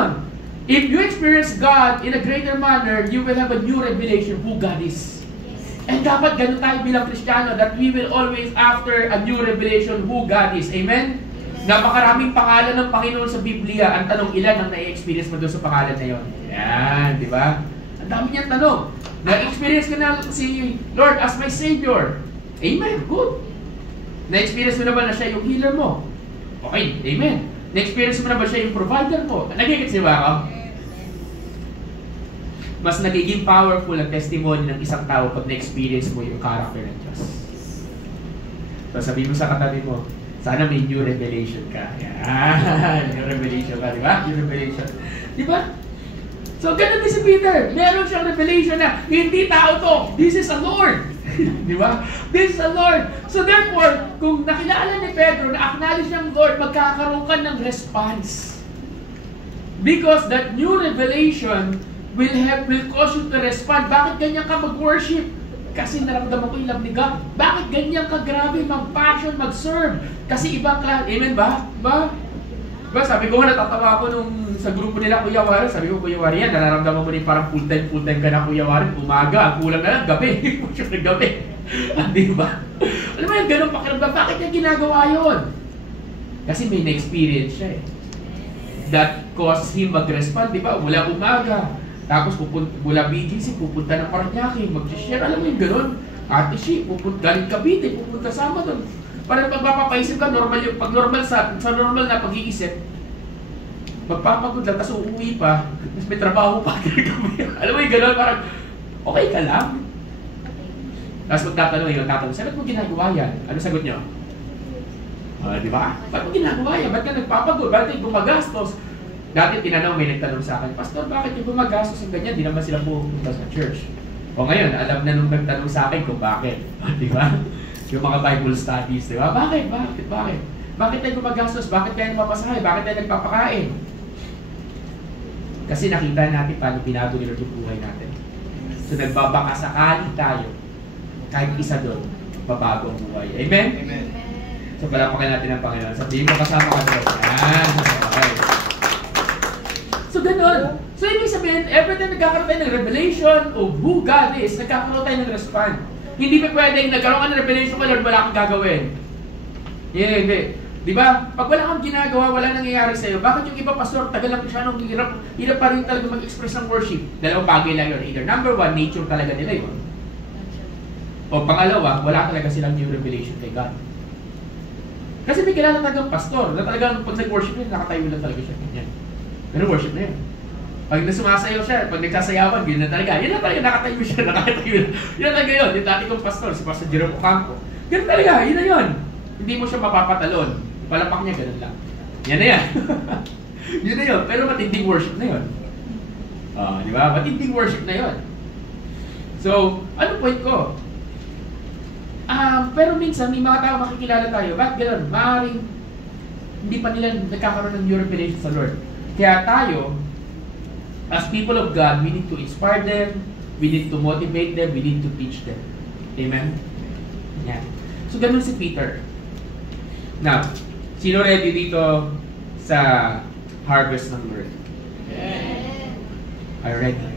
If you experience God in a greater manner, you will have a new revelation who God is. And dapat ganun tayo bilang Kristiyano that we will always after a new revelation who God is. Amen? Napakaraming pangalan ng Panginoon sa Biblia. Ang tanong, ilan ang na-experience mo doon sa pangalan na yun? Yan, di ba? Ang dami niyang tanong. Na-experience ka na si Lord as my Savior. Amen, good. Na-experience mo na ba na siya yung healer mo? Okay, amen. Na-experience mo na ba siya yung provider mo? Nagigit si Baka? Mas nagiging powerful ang testimony ng isang tao pag na-experience mo yung character ng Diyos. So sabihin mo sa katabi mo, sana may new revelation ka. Yan, new revelation ka, di ba? New revelation. Di ba? So, ganun din si Peter. Meron siyang revelation na hindi tao to. This is a Lord. Di ba? This is a Lord. So, therefore, kung nakilala ni Pedro na acknowledge niyang Lord, magkakaroon ka ng response. Because that new revelation will cause you to respond. Bakit ganyan ka mag-worship? Kasi naramdaman ko yung love ni God. Bakit ganyan ka grabe mag-passion, mag-serve? Kasi ibang klase. Amen ba? Diba, sabi ko nga, natatawa ako nung sa grupo nila, Kuya Warren. Sabi ko, Kuya Warren, yan, nararamdaman mo rin parang full-time ka na, Kuya Warren. Umaga, ang kulang na lang, gabi. Pusyok na gabi. Diba? Alam mo yung ganun pakiramdam, bakit niya ginagawa yun? Kasi may na-experience siya eh. That caused him mag-respond, diba? Mula umaga. Tapos mula BGC, pupunta ng Paranaque, mag-share. Alam mo yung ganun? Ate Shi, galing Cavite, pupunta sama doon. Parang pagpapapaisip ka, normal yung, pag normal sa normal na pag-iisip, magpapagod lang, tapos uuwi pa, tapos may trabaho pa. Alam mo yung gano'n, parang, okay ka lang. Tapos magtatanong, sabi mo ginagawa yan? Ano sagot niyo? Di ba? Ba't mo ginagawa yan? Ba't ka nagpapagod? Ba't yung gumagastos? Dati tinanong, may nagtanong sa akin, Pastor, bakit yung gumagastos yung ganyan? Di naman sila pupunta sa church. O ngayon, alam na nung nagtanong sa akin kung bakit. Di ba? Yung mga Bible studies, di ba? Bakit? Bakit tayo gumagastos? Bakit tayo napapasahay? Bakit tayo nagpapakain? Kasi nakita natin paano binago nila yung buhay natin. So nagbabaka sakali tayo, kahit isa doon, babago ang buhay. Amen? Amen. So palapakan natin ang Panginoon. Sabihin mo kasama ka doon. Yan. Okay. So ganun. So ibig sabihin, every time nagkakaroon tayo ng revelation of who God is, nagkakaroon tayo ng response. Hindi pa pwedeng nagkaroon ka ng revelation ka, Lord, wala kang gagawin. Hindi. Di ba? Pag wala kang ginagawa, wala nangyayari sa'yo. Bakit yung iba, Pastor, tagal lang siya nung hirap pa rin talaga mag-express ng worship? Dalawang bagay lang yun. Either number one, nature talaga nila yun. O pangalawa, wala talaga silang new revelation kay God. Kasi may kilala talagang pastor na talagang pag nag-worship niya, nakatayo lang talaga siya. Yan. Pero worship na yun. Pag nasumasayaw siya, pag nagsasayawan, yun na talaga. Yun na talaga, nakatayo siya, nakatayo. Yun talaga yun. Yung dati kong pastor, si Pastor Jerome Ocampo. Yun talaga, yun na yun. Hindi mo siya mapapatalon. Palapak niya, ganun lang. Yan na yan. Yun na yun. Pero matinding worship na yun. Di ba? Matinding worship na yun. So, ano point ko? Pero minsan, may mga tao makikilala tayo. Bakit gano'n? Maaaring hindi pa nila nagkakaroon ng new revelation sa Lord. Kaya tayo, as people of God, we need to inspire them, we need to motivate them, we need to teach them. Amen? Yan. So, ganun si Peter. Now, sino ready dito sa harvest ng Lord? Yes. Are you ready?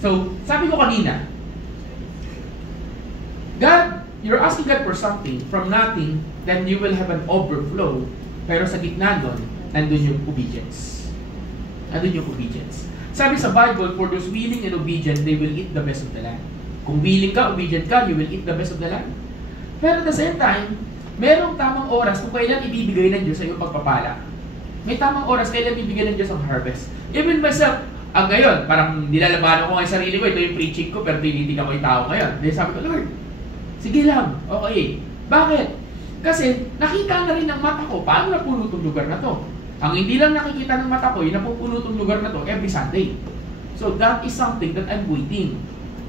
So, sabi ko kanina, God, you're asking God for something from nothing, then you will have an overflow. Pero sa gitna nun, nandun yung obedience. Nandun yung obedience. Sabi sa Bible, for those willing and obedient, they will eat the best of the land. Kung willing ka, obedient ka, you will eat the best of the land. Pero at the same time, merong tamang oras kung kailan ibibigay ng Diyos sa iyong pagpapala. May tamang oras kailan ibibigay ng Diyos ang harvest. Even myself, ngayon, parang nilalabanan ko ngayon sarili ko, ito yung preaching ko, pero tinitingnan ko yung tao ngayon. Then sabi ko, Lord, sige lang, okay. Bakit? Kasi nakita na rin ng mata ko, paano napuno itong lugar na to? Ang hindi lang nakikita ng mata ko, yung napupuno itong lugar na to every Sunday. So that is something that I'm waiting.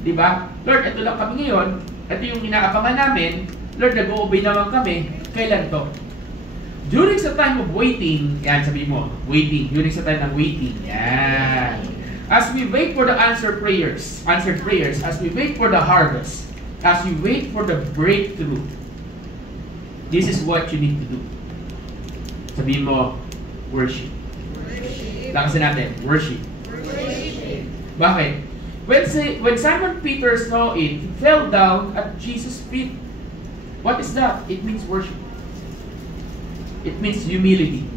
Diba? Lord, ito lang kami ngayon, ito yung inaabangan namin, Lord, nag-o-obey naman kami, kailan to? During sa time of waiting, yan sabi mo, waiting, during sa time of waiting, yan. As we wait for the answered prayers, as we wait for the harvest, as we wait for the breakthrough, this is what you need to do. Sabihin mo, worship. Lakasin natin, worship. Bakit? When Simon Peter saw it, he fell down at Jesus' feet. What is that? It means worship. It means humility.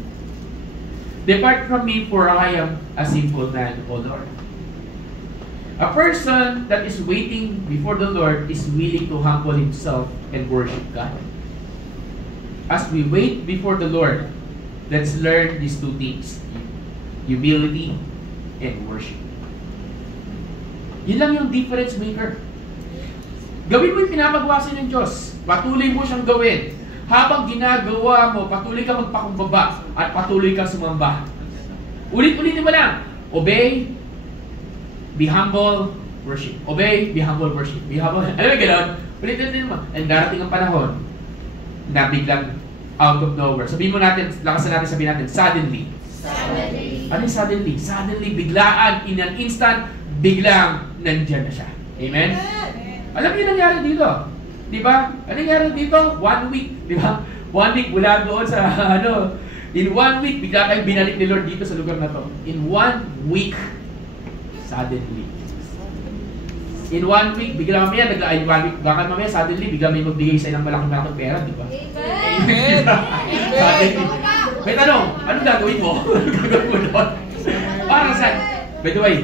Depart from me, for I am a simple man, O Lord. A person that is waiting before the Lord is willing to humble himself and worship God. As we wait before the Lord, let's learn these two things. Humility and worship. Yun lang yung difference maker. Gawin mo yung pinapagawa sa'yo ng Diyos. Patuloy mo siyang gawin. Habang ginagawa mo, patuloy ka magpakumbaba at patuloy kang sumamba. Ulit-ulitin mo lang. Obey, be humble, worship. Obey, be humble, worship. Be humble. Alam mo gano'n? Ulit-ulitin mo. And darating ang panahon na biglang out of nowhere. Sabihin mo natin, lakasan natin, sabihin natin, suddenly. Suddenly. Ano yung suddenly? Suddenly, biglaan, in an instant, biglang nandyan na siya. Amen? Alam niyo nangyari dito? Di ba? Ano nangyari dito? 1 week. Di ba? 1 week mula doon sa in 1 week, bigla kayong binalik ni Lord dito sa lugar na to. In 1 week, suddenly. In 1 week, bigla mamaya, baka mamaya, suddenly, bigla may magbigay sa'yo ng malaking pera, di ba? Amen. Suddenly. May tanong, anong gagawin mo? Gagawin mo doon? Para saan? By the way,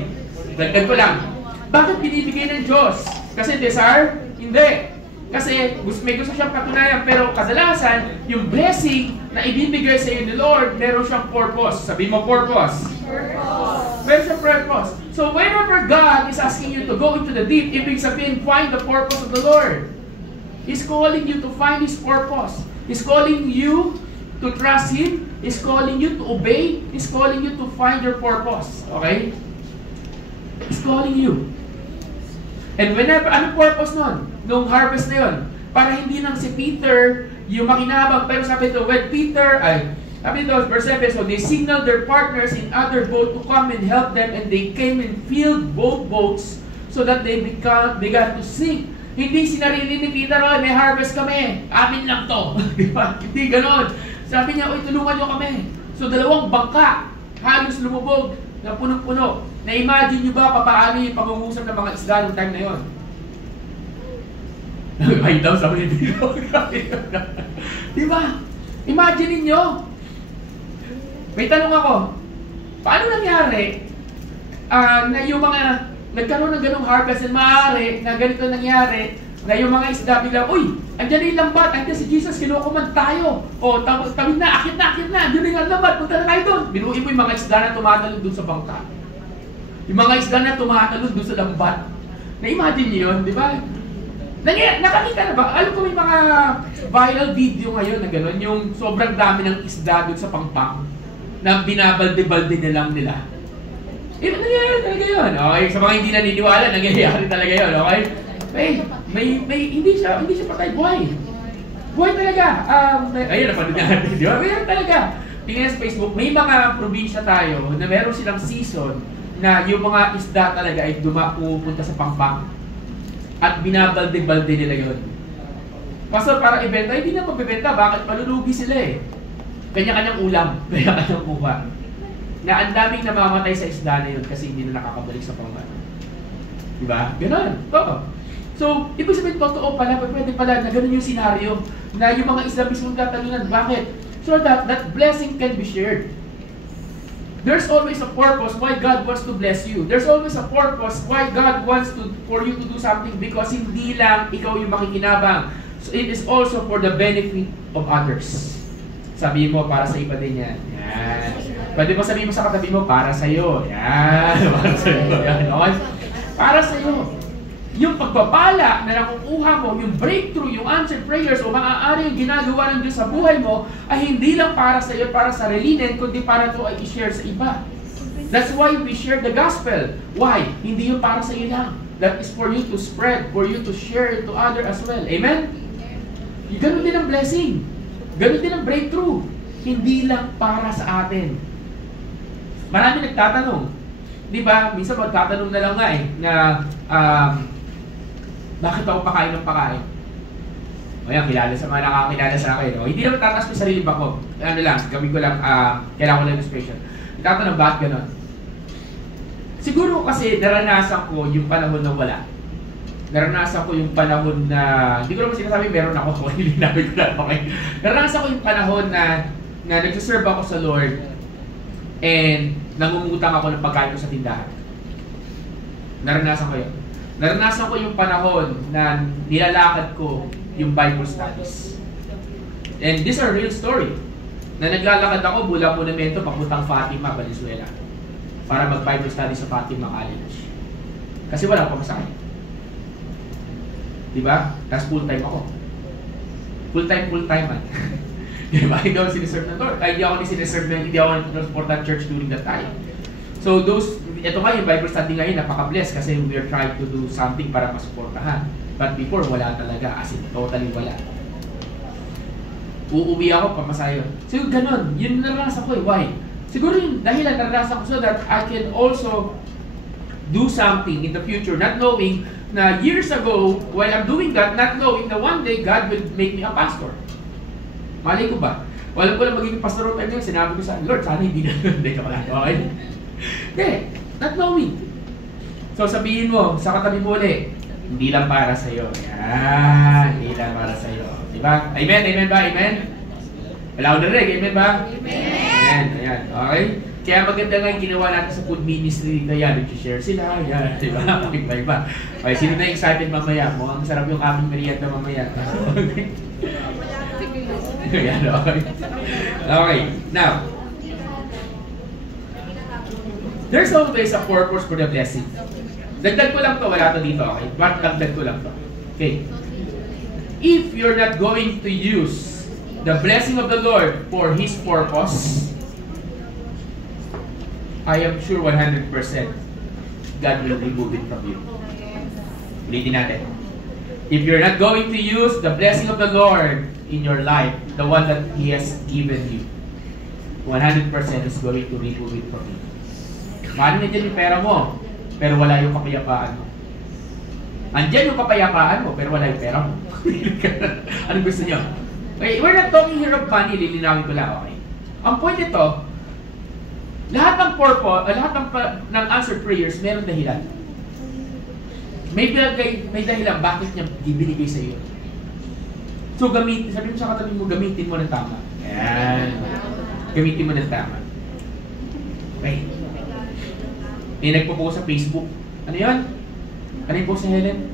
dagdag ko lang. Bakit binibigay ng Diyos? Kasi desire? Hindi. Kasi may gusto siyang patunayan, pero kadalasan, yung blessing na ibibigay sa iyo ni Lord, meron siyang purpose. Sabi mo, purpose. Meron siyang purpose. So whenever God is asking you to go into the deep, ibig sabihin, find the purpose of the Lord. He's calling you to find His purpose. He's calling you to trust Him. He's calling you to obey. He's calling you to find your purpose. Okay? He's calling you. And whenever, anong purpose nun? Nung harvest na yun? Para hindi lang si Peter yung makinabang. Pero sabi ito, when Peter, sabi ito, verse 7, so they signaled their partners in other boat to come and help them, and they came and filled both boats so that they began to sink. Hindi sinarili ni Peter, oh, may harvest kami. Amin lang to. Diba? Hindi ganon. Sabi niya, oy, tulungan nyo kami. So 2 bangka, halos lumubog, na punong-puno. Na-imagine nyo ba paano yung pangungusap ng mga isda noong time na yun? Ay daw, sabi ni Dilo. Diba? Imagine ninyo. May tanong ako, paano nangyari na yung mga nagkaroon ng ganong harvest and maaari na ganito nangyari na yung mga isda bigla, uy, andyan na yung lambat, andyan si Jesus, kinukuman tayo. O, tawid na, akit na, andyan na yung lambat, punta na tayo doon. Binuhin mo yung mga isda na tumatalog doon sa bangka. Yung mga isda na tumatalon doon sa lambat. Na-imagine niyo yun, di ba? Nakakita na ba? Alam ko may mga viral video ngayon na gano'n, yung sobrang dami ng isda doon sa pangpang na binabalde-balde na lang nila. Nangyayari talaga yun. Okay? Sa mga hindi naniniwala, nangyayari talaga yun. Okay? Hindi siya patay. Buhay. Buhay talaga. Ayun, napanood natin. Di ba? Mayroon talaga. Tingnan sa Facebook, may mga probinsya tayo na meron silang season na yung mga isda talaga ay pupunta sa pangpang at binabalde-balde nila yun. Pastor, para ibenta, hindi na magbebenta. Bakit? Malulugi sila eh. Kanya-kanyang ulam, kanya-kanyang kuha. Na ang daming namamatay sa isda na yun kasi hindi na nakakabalik sa pangpang. Diba? Ganon. Totoo. So, ibig sabihin, totoo pala, pwede pala na ganun yung senaryo na yung mga isda mismo tatalunan. Bakit? So that blessing can be shared. There's always a purpose why God wants to bless you. There's always a purpose why God wants for you to do something because hindi lang ikaw yung makikinabang. So it is also for the benefit of others. Sabihin mo, para sa iba din yan. Yan. Pwede mo sabihin mo sa katabi mo, para sa'yo. Yan. Para sa'yo. Yan. Okay? Para sa'yo. Yung pagpapala na nakukuha mo, yung breakthrough, yung answered prayers o maaari yung ginagawa ng Diyos sa buhay mo ay hindi lang para sa iyo, para sa relinin, kundi para ito ay i-share sa iba. That's why we share the gospel. Why? Hindi yung para sa iyo lang. That is for you to spread, for you to share it to others as well. Amen? Ganun din ang blessing. Ganun din ang breakthrough. Hindi lang para sa atin. Marami nagtatanong. Di ba? Minsan magtatanong na lang nga eh, na bakit ako pakain ng pakain? O yan, kilala sa mga nakakilala sa akin. O, hindi naman tataas ko sarili ba ko? Ano lang, gawin ko lang, kailangan ko lang illustration. Itatanong, bakit gano'n? Siguro kasi naranasan ko yung panahon na wala. Naranasan ko yung panahon na, hindi ko naman sinasabi meron ako, nilinawin ko lang, okay? Naranasan ko yung panahon na nagsaserve ako sa Lord and nangungutang ako ng pagkain ko sa tindahan. Naranasan ko yun. Naranasan ko yung panahon na nilalakad ko yung Bible studies. And these are real story. Na naglalakad ako mula Monumento papuntang Fatima, Valenzuela. Para mag-Bible study sa Fatima College. Kasi wala akong pamasahe. Diba? Tapos full-time ako. Full-time man. Diba? Hindi ako siniserve ng Lord. Hindi ako hindi ako transport at church during that time. So ito nga yung Bible study ngayon, napaka-bless kasi we are trying to do something para masuportahan. But before, wala talaga. As in, totally wala. Uuwi ako, pamasayo. So ganun, yun naranasan ko eh. Why? Siguro yung dahilan naranasan ko so that I can also do something in the future, not knowing na years ago, while I'm doing that, not knowing na one day, God will make me a pastor. Malay ko ba? Walang ko lang magiging pastor time ngayon, sinabi ko sa Lord, sana hindi na. Hindi ka pala. Okay? Hindi. Not knowing. So sabihin mo, sa katabi mo ulit, hindi lang para sa'yo. Yan. Hindi lang para sa'yo. Diba? Amen? Amen ba? Amen? Wala ko narinig. Amen ba? Amen. Ayan. Okay? Kaya maganda nga yung ginawa natin sa food ministry dito. Yan. Nag-share sila. Yan. Diba? Iba-iba. Okay. Sino na excited mamaya? Mukhang sarap yung aming merienda mamaya. Yan. Okay. Okay. Now, there's always a purpose for the blessing. Dagdag ko lang to, wala to dito, okay? But dagdag ko lang to. Okay. If you're not going to use the blessing of the Lord for His purpose, I am sure 100% God will remove it from you. Ulitin natin. If you're not going to use the blessing of the Lord in your life, the one that He has given you, 100% is going to remove it from you. Maaaring nandiyan yung pera mo, pero wala yung kapayapaan mo. Andiyan yung kapayapaan mo, pero wala yung pera mo. Anong gusto nyo? Okay, we're not talking here of money, lilinawin ko lang, okay? Ang point ito, lahat ng purpose, lahat ng answered prayers, meron dahilan. May dahilan bakit niya ibinigay sa iyo. So, sabi mo sa katabi mo, gamitin mo ng tama. Ayan. Gamitin mo ng tama. Okay. May nagpo-post sa Facebook. Ano yun? Ano yung post sa Helen?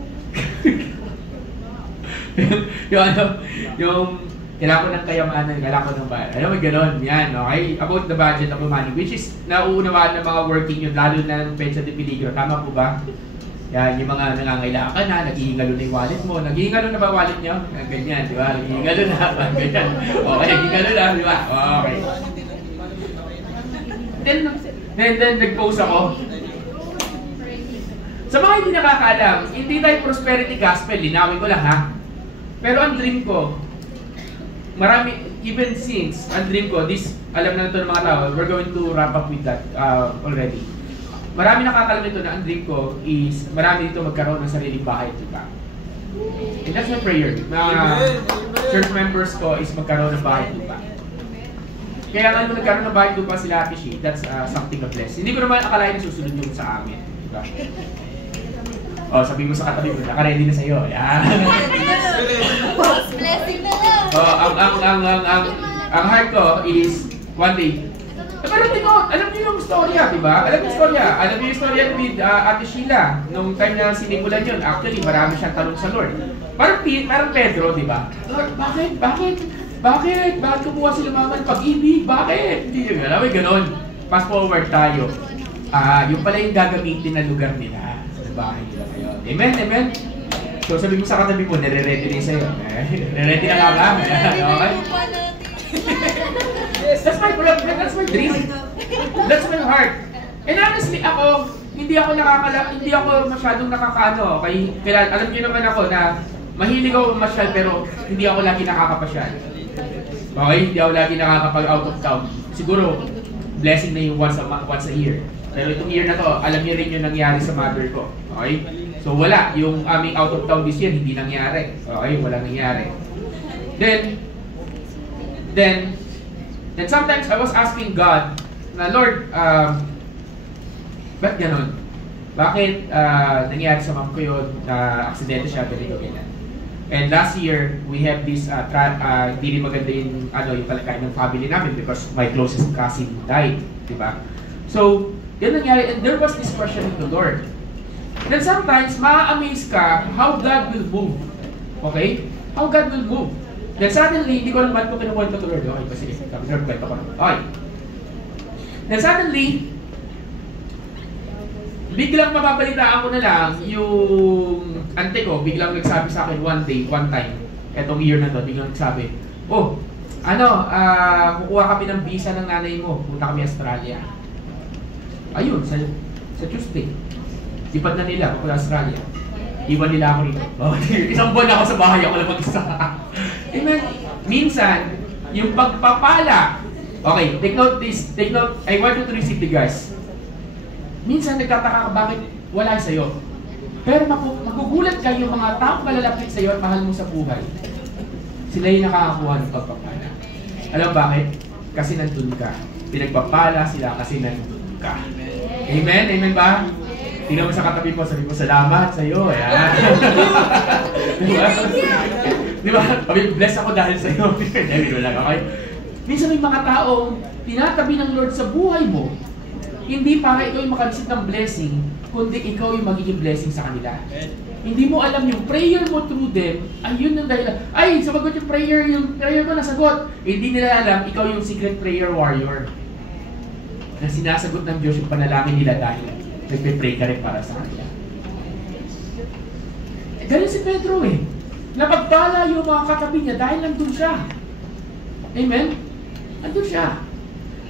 yung Kailangan ko ng kayamanan, kailangan ko ng bayan. Alam mo, gano'n. Yan, okay? About the budget of money, which is nauunawaan ng mga working yun, lalo na ng Petsa de Peligro. Tama po ba? Yan, yung mga nangangailangan ka na, naghihingalo na yung wallet mo. Naghihingalo na ba wallet nyo? Ganyan, di ba? Naghihingalo na. Ganyan. Okay, naghihingalo na, di ba? Okay. Then nag-post ako. Sa mga hindi nakakaalam, hindi tayo prosperity gospel, linawin ko lang ha. Pero ang dream ko, marami, even since, ang dream ko, this, alam na ito ng mga tao, we're going to wrap up with that already. Marami nakakalam ito na ang dream ko is, marami dito magkaroon ng sariling bahay, diba? And that's my prayer. Mga church members ko is magkaroon ng bahay, diba? Kaya nga nung nagkaroon ng bahay lupa sila Ate Shi, that's something of bless. Hindi ko naman akalain na susunod yung sa amin. Diba? O, sabi mo sa katabi mo, naka-ready na sa'yo. Yan. Blessing na lang. O, ang heart ko is, one day, pero alam niyo yung storya, diba? Alam niyo yung storya. Alam niyo yung storya with Ate Sheila. Nung time na sinimulan yun, actually, marami siyang tanong sa Lord. Parang Pedro, diba? Lord, bakit kumuha sila mga ng pag-ibig? Bakit? Hindi nyo alam, ganon. Fast forward tayo. Yung pala yung gagamitin na lugar nila sa bahay nila ngayon. Amen, amen? So sabi mo sa katabi mo, nare-ready na sa'yo. Nare-ready na nga ba? Okay? That's my dream. That's my heart. And honestly, hindi ako masyadong nakakaano. Kaya alam niyo naman ako na mahilig ako masyal pero hindi ako lagi nakakapasyal. Okay? Hindi ako lagi nakakapag-out of town. Siguro, blessing na yung once a year. Pero itong year na to, alam niyo rin yung nangyari sa mother ko. Okay? So wala. Yung aming out of town this year, hindi nangyari. Okay? Wala nangyari. Then sometimes I was asking God, na Lord, ba't ganon? Bakit nangyari sa mom ko yun, aksidente siya, ganito, ganyan. And last year, we have this, hindi rin maganda yung talakayan ng family namin because my closest cousin died, di ba? So, yan nangyari, and there was this question of the Lord. Then sometimes, ma-amaze ka how God will move. Okay? How God will move. Then suddenly, hindi ko naman kung kinukwento to Lord. Okay, kasi sabi ko, kwento ko na. Okay. Then suddenly, biglang mababalitaan ko na lang yung ante ko, biglang nagsabi sa akin one time, etong year na to, biglang nagsabi, kukuha kami ng visa ng nanay mo, punta kami Australia. Ayun, sa Tuesday. Ipad na nila, papunta Australia. Iwan nila ako rito. Isang buwan ako sa bahay, ako lang mag-isa. Amen. Minsan, yung pagpapala, okay, take note, I want you to receive the guys. Minsan nagtataka ka bakit wala sa'yo. Pero magugulat kayo yung mga taong malalapit sa'yo at mahal mo sa buhay. Sila yung nakakakuha ng pagpapala. Alam bakit? Kasi nandun ka. Pinagpapala sila kasi nandun ka. Amen? Amen ba? Tingnan mo sa katabi mo, sabi mo, salamat sa'yo. Ayan. Diba? Diba? Bless ako dahil sa'yo. Hindi lang, okay? Minsan may mga taong tinatabi ng Lord sa buhay mo, hindi para ikaw yung makareceive ng blessing, kundi ikaw yung magiging blessing sa kanila. Hindi mo alam yung prayer mo through them, ayun yung dahilan. Ay, sumagot yung prayer mo nasagot. Hindi nila alam, ikaw yung secret prayer warrior. Na sinasagot ng Diyos yung panalangin nila dahil nagpe-pray ka rin para sa kanila. Ganun si Pedro eh. Napagpala yung mga katabi niya dahil nandun siya. Amen? Nandun siya.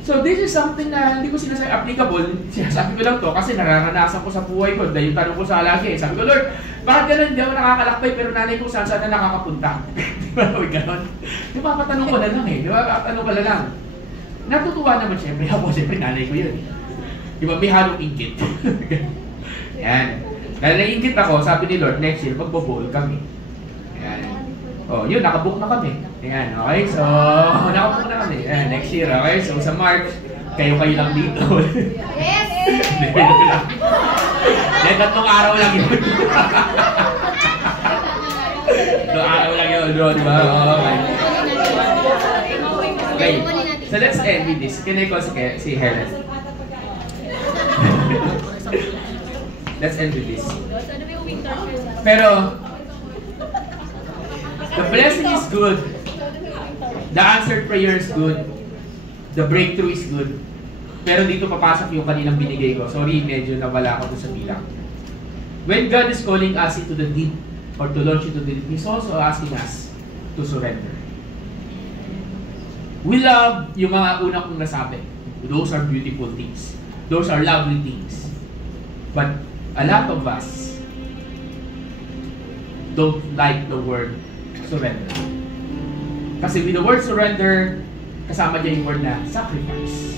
So this is something na hindi ko sinasabi applicable. Sinasabi ko lang to kasi nararanasan ko sa buhay ko. Dahil yung tanong ko sa lagi. Sabi ko, Lord, bakit ganun? Hindi ako nakakalakbay pero nanay ko saan na nakakapunta. Di ba? Ganun. Di ba? Patanong ko na lang eh. Di ba? Patanong ko na lang. Natutuwa naman siyempre ako. Siyempre nanay ko yun. Di ba? May halong ingkit. Yan. Dahil naiingkit ako, sabi ni Lord, next year, magbo-bowl kami. Yan. Oh, yun, nakabook na kami. Ayan, okay? So, nakabook na kami. Ayan, next year, okay? So, sa March, kayo lang dito. Yes! Dahil tatlong araw lang yun. Tatlong araw lang yun, bro, di ba? Okay. So, let's end with this. Can I call si Helen? Let's end with this. Pero, the blessing is good. The answered prayer is good. The breakthrough is good. Pero dito papasok yung kaninang binigay ko. Sorry, medyo nawala ako doon sa bilang. When God is calling us into the deep or to launch into the deep, He's also asking us to surrender. We love yung mga una kong nasabi. Those are beautiful things. Those are lovely things. But a lot of us don't like the word surrender. Kasi with the word surrender, kasama dyan yung word na sacrifice.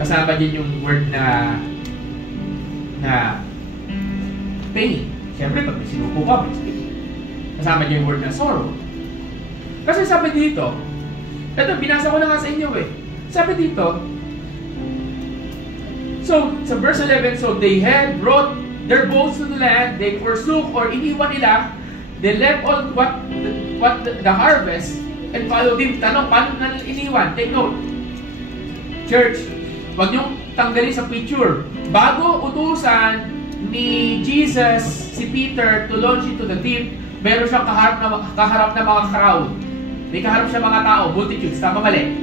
Kasama dyan yung word na pain. Siyempre, pag may sinuko ka, may pain. Kasama dyan yung word na sorrow. Kasi sabi dito, ito, binasa ko na nga sa inyo eh. Sabi dito, so, sa verse 11, so they had brought their boats to the land, they forsook or iniwan nila, they left all what the harvest, and followed him. Tanong, paano na iniwan? Take note. Church, huwag niyong tanggalin sa picture. Bago utusan ni Jesus si Peter to launch into the deep, meron siyang kaharap na mga crowd. May kaharap siya mga tao, multitudes, tama mali.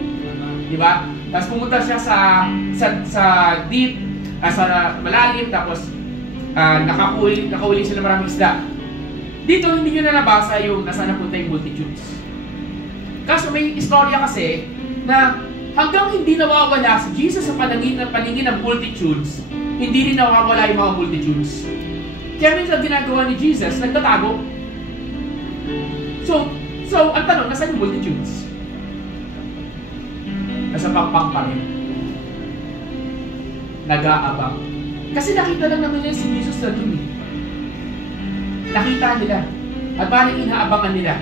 Diba? Tapos pumunta siya sa deep, sa malalim, tapos nakahuli sila maraming isda. Dito hindi nyo na nabasa yung nasaan napunta yung multitudes. Kaso may istorya kasi na hanggang hindi nawawala si Jesus sa paningin ng multitudes, hindi rin nawawala yung mga multitudes. Kaya minsan ginagawa ni Jesus, nagtatago. So ang tanong, nasaan yung multitudes? Nasa pangpang pa rin. Nag-aabang. Kasi nakita lang naman nila si Jesus na dun. Nakita nila. At parang inaabangan nila.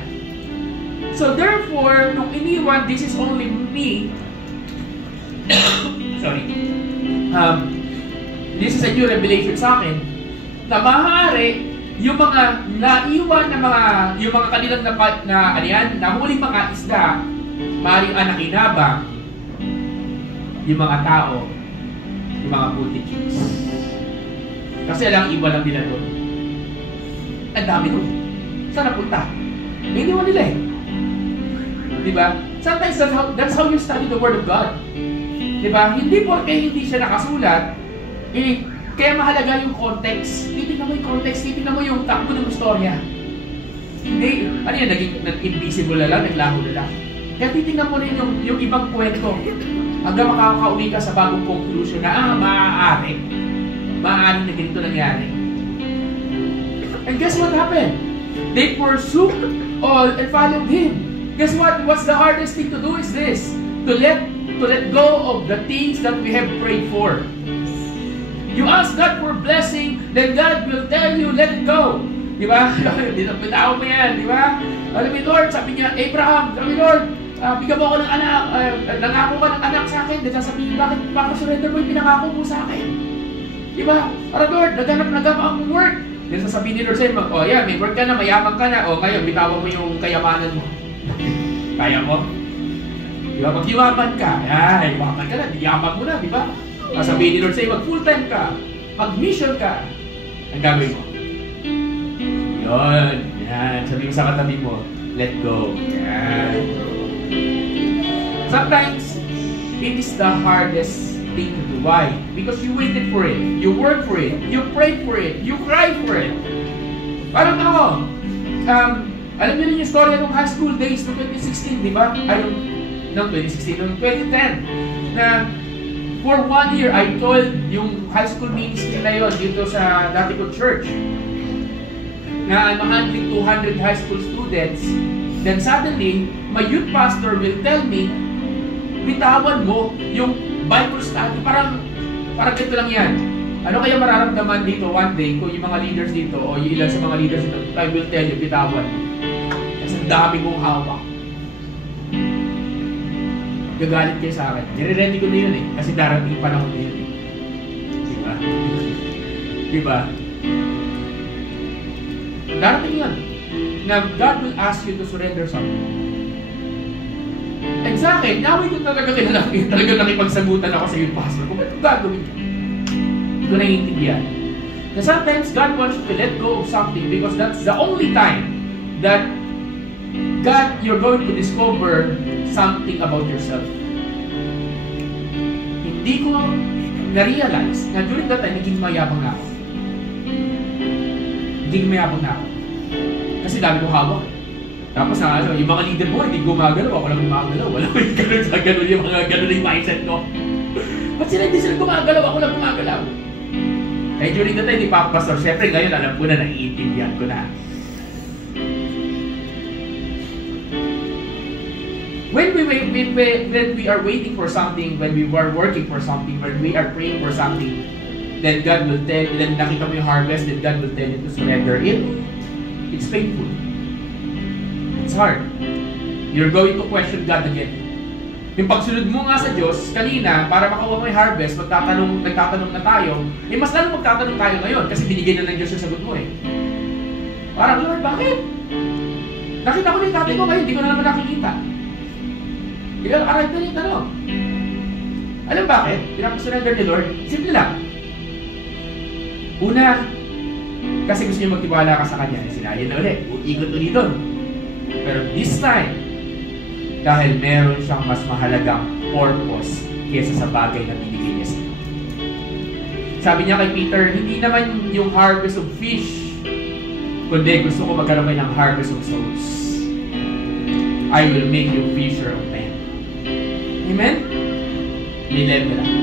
So therefore, nung iniwan, this is only me. Sorry. This is a new revelation sa akin. Na maaari, yung mga naiwan na yung mga kanilang nahuling mga isda, maaaring anakinabang, yung mga tao, yung mga multitudes. Kasi lang iba lang nila doon. Ang dami doon. Saan napunta? Iniwan nila eh. Diba? Sometimes that's how you study the Word of God. Diba? Hindi porke hindi siya nakasulat, kaya mahalaga yung context. Titignan mo yung context, titignan mo yung takbo ng istorya. Hindi, ano yan, nag-invisible na lang, naglaho na lang. Kaya titignan mo rin yung ibang kwento hanggang makakauwi ka sa bagong conclusion na, maaari na ganito nangyari. And guess what happened? They forsook all and followed Him. Guess what? What's the hardest thing to do is this. To let go of the things that we have prayed for. You ask God for blessing, then God will tell you, let it go. Di ba? Bitaw mo yan, di ba? Alam mo, Lord, sabi niya, Abraham, sabi Lord, bigyan mo ako ng anak, nangako ka ng anak sa akin, then sasabihin, bakit surrender mo yung pinangako mo sa akin? Di ba? Para Lord, naghanap ang work. Then sasabihin ni Lord sa'yo, may work ka na, mayaman ka na, ngayon, bitawan mo yung kayamanan mo. Kaya mo? Di ba? Pag yumaman ka, yumaman ka na, yaman mo na, di ba? Sabihin ni Lord sa'yo, mag full time ka, mag mission ka, ang gagawin mo. Yun, yan. Sabihin mo sa katabi mo, let go. Yan. Sometimes, it is the hardest thing to do. Why? Because you waited for it, you worked for it, you prayed for it, you cried for it. Parang ako, alam niyo rin yung story ng high school days noong 2016, di ba? Noong 2016, noong 2010, na for 1 year, I told yung high school ministry na yun dito sa dati ko church na I'm handling 200 high school students. Then suddenly, my youth pastor will tell me, bitawan mo yung Bible study. Parang ganito lang yan. Ano kaya mararamdaman dito one day kung yung mga leaders dito o yung ilan sa mga leaders dito, I will tell you, bitawan mo. Kasi ang dami kong hawak. Gagalit kayo sa akin. Nire-ready ko na yun eh. Kasi darating yung panahon na yun eh. Diba? Diba? Darating yun. Na God will ask you to surrender something. And sa akin, naway ko talaga nakipagsagutan ako sa yung pastor. Kung ano gagawin ko? Hindi ko naiintindihan. Na sometimes God wants you to let go of something because that's the only time that God, you're going to discover something about yourself. Hindi ko na-realize na during that time, naging mayabang na ako. Naging mayabang na ako. Kasi dami kong hawak. Tapos yung mga leader mo, hindi gumagalaw. Ako lang gumagalaw. Wala ko yung ganun sa ganun yung mga ganun yung mindset ko. Ba't sila hindi sila gumagalaw? Ako lang gumagalaw. Eh during that time, di pa pastor. Siyempre ngayon, alam ko na, naiintindihan ko na. When we are waiting for something, when we are working for something, when we are praying for something, then God will tell, then nakita mo yung harvest, then God will tell you to surrender it. It's painful. It's hard. You're going to question God again. Yung pagsunod mo nga sa Diyos, kanina, para makakuha mo yung harvest, nagtatanong na tayo, mas lalo magtatanong tayo ngayon, kasi binigay na ng Diyos yung sagot mo eh. Parang, Lord, bakit? Nakita ko na yung tatay ko ngayon, hindi ko na naman nakikita. Ikaw, aray na yung tanong. Alam bakit? Pinapasurrender ni Lord? Simple lang. Una, kasi gusto niyo magtiwala ka sa Kanya. Sinayan na ulit. Ikot ulit doon. Pero this time, dahil meron siyang mas mahalagang purpose kaysa sa bagay na binigay niya sa'yo. Sabi niya kay Peter, hindi naman yung harvest of fish, kundi gusto ko magkaroon kayo ng harvest of souls. I will make you fisher of men. Amen? Level lang.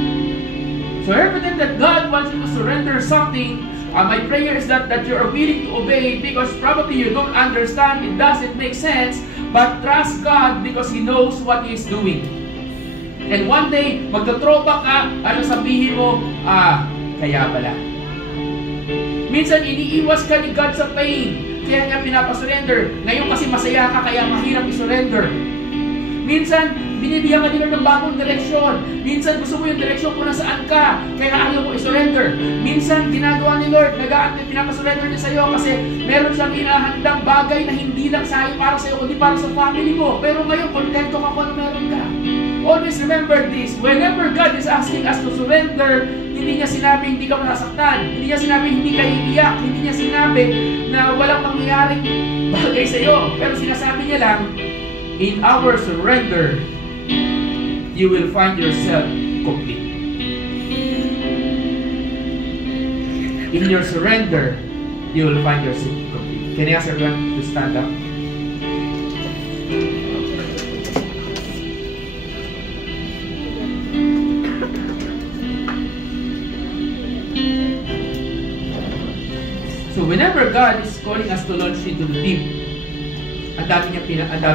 So everything that God wants you to surrender something, my prayer is that you are willing to obey, because probably you don't understand, it doesn't make sense, but trust God because He knows what He is doing. And one day, magta-throwback ka, ano sabihin mo, kaya pala. Minsan, iniiwas ka ni God sa pain, kaya niya pinapasurrender. Ngayon kasi masaya ka, kaya mahirap i-surrender. Minsan, binibigyan ka nila ng bagong direksyon. Minsan, gusto mo yung direksyon kung nasaan ka, kaya ayaw mo i-surrender. Minsan, ginagawa ni Lord, pinapasurrender niya sa'yo kasi meron siyang inahandang bagay na hindi lang sa'yo, para sa'yo, kundi para sa family mo. Pero ngayon, kontento ka kung ano meron ka. Always remember this. Whenever God is asking us to surrender, hindi niya sinabi hindi ka masasaktan. Hindi niya sinabi hindi ka iiyak. Hindi niya sinabi na walang mangyayaring bagay sa'yo. Pero sinasabi niya lang, in our surrender, you will find yourself complete. In your surrender, you will find yourself complete. Can I ask everyone to stand up? So whenever God is calling us to launch into the deep, ang dami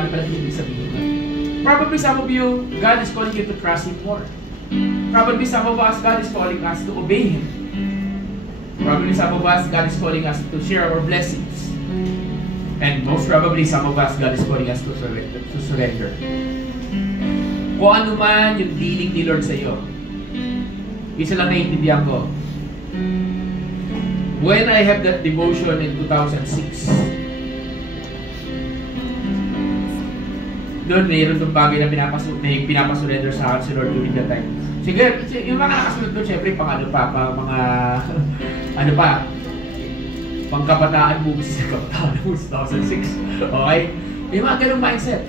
pala ibig sabihin. Probably some of you, God is calling you to trust Him more. Probably some of us, God is calling us to obey Him. Probably some of us, God is calling us to share our blessings. And most probably some of us, God is calling us to surrender. Kung ano man yung dealing ni Lord sa iyo, isa lang naiintindihan ko. When I have that devotion in 2006, doon mayroon itong bagay na pinapasurrender sa akin si Lord during that time. Sige, yung mga nakasunod doon, syempre, pangkabataan mo sa kabataan mo 2006. Okay? Yung mga ganong mindset.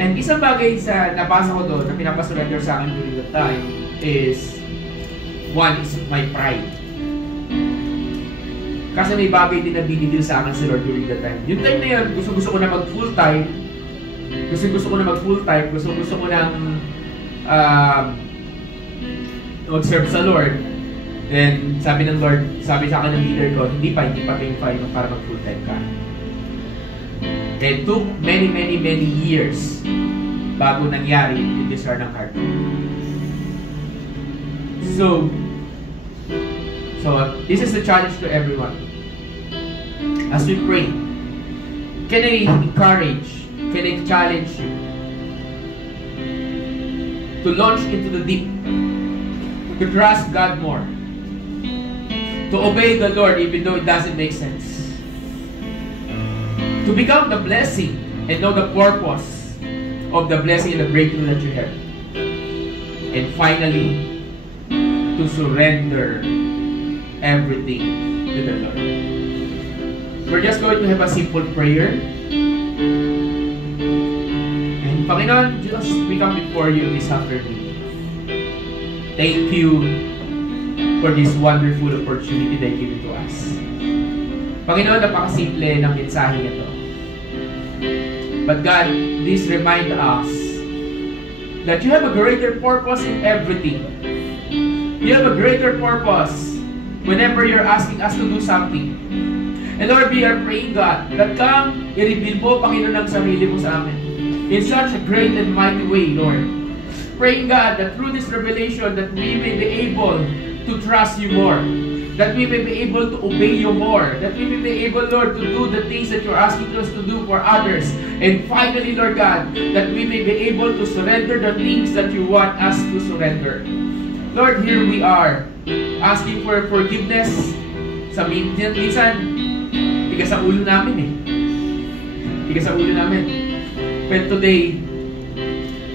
And isang bagay sa nabasa ko doon na pinapasurrender sa akin during that time is, one is my pride. Kasi may bagay din na binigil sa akin si Lord during that time. Yung time na yun, gusto ko na mag full time. Gusto ko na mag full time. Gusto ko nang mag-serve sa Lord. Then sabi ng Lord, sabi sa akin ng leader ko, hindi pa time para mag full time ka. It took many years bago nangyari yung desire ng heart. So this is the challenge to everyone. As we pray, can I encourage, can I challenge you to launch into the deep, to trust God more, to obey the Lord even though it doesn't make sense, to become the blessing and know the purpose of the blessing and the breakthrough that you have, and finally, to surrender everything to the Lord. we're just going to have a simple prayer. And Panginoon, Diyos, we come before you this afternoon. Thank you for this wonderful opportunity that you give to us. Panginoon, napakasimple ng mensahe ito. But God, please remind us that you have a greater purpose in everything. You have a greater purpose whenever you're asking us to do something. And Lord, we are praying, God, that come, i-reveal mo, Panginoon, ang sarili mo sa amin in such a great and mighty way, Lord. Praying, God, that through this revelation that we may be able to trust you more, that we may be able to obey you more, that we may be able, Lord, to do the things that you're asking us to do for others. And finally, Lord God, that we may be able to surrender the things that you want us to surrender. Lord, here we are, asking for forgiveness. Sa minsan, tiga sa ulo namin eh. Tiga sa ulo namin. But today,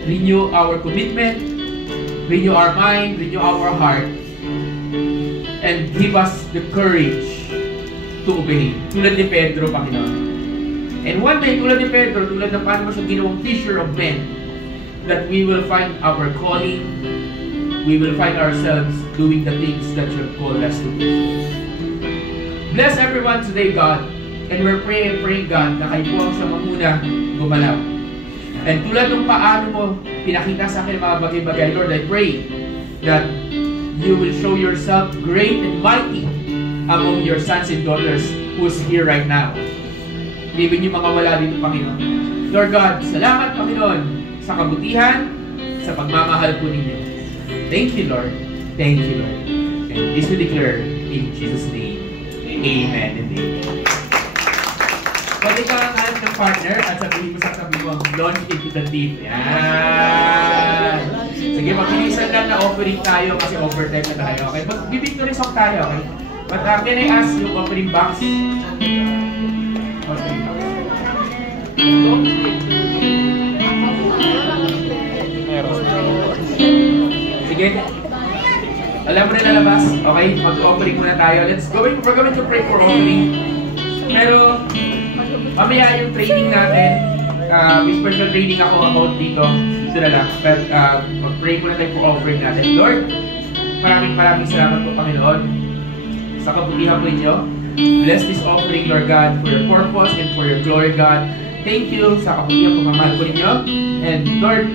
renew our commitment, renew our mind, renew our heart, and give us the courage to obey. Tulad ni Pedro, Panginoon. And one day, tulad ni Pedro, tulad na paano mo siya ginawang fisher of men, that we will find our calling, we will find ourselves doing the things that you have called us to do. Bless everyone today, God. And we're praying, God, na kayo po ang siya mamuna gumalaw. And tulad ng paano mo pinakita sa akin mga bagay-bagay, Lord, I pray that you will show yourself great and mighty among your sons and daughters who's here right now. Even yung mga wala dito, Panginoon. Lord God, salamat, Panginoon, sa kabutihan, sa pagmamahal po ninyo. Thank you, Lord. Thank you, Lord. And this we declare in Jesus' name. Amen and amen. Pwede ka ang alam ng partner at sabihin mo sa sabi mo, launch into the deep. Yan. Sige, magbilisan lang na offering tayo kasi overtime na tayo. Okay? Mag-victory song tayo. Okay? But can I ask yung offering box? Offering box. Sige. Alam mo na lalabas? Okay? Mag-offering muna tayo. We're going to pray for offering. Pero, mamaya yung training natin, may special training ako about dito. Dito na lang. But mag-pray muna tayo for offering natin. Lord, maraming salamat po, Panginoon, sa kabutihan po ninyo. Bless this offering, Lord God, for your purpose and for your glory, God. Thank you sa kabutihan po, mamahal po ninyo. And Lord,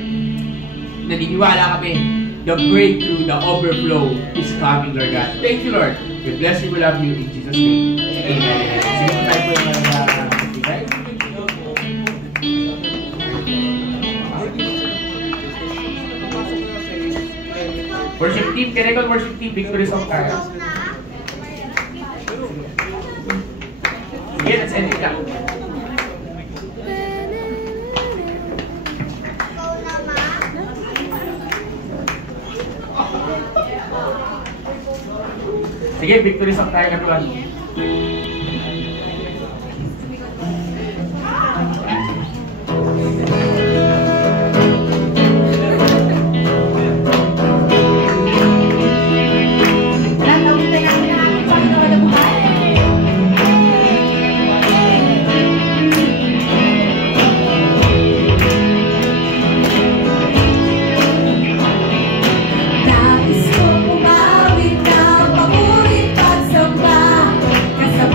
naniniwala kami, the breakthrough, the overflow is coming, Lord God. Thank you, Lord. We bless you, we love you. In Jesus' name. Amen. Sige po tayo po yung bigay. Worship team, can I call worship team? Victory song tayo. Sige, let's end it lang. Sige, victory song tayo, everyone. Nais ko umawit ng papuri pagsamba kasama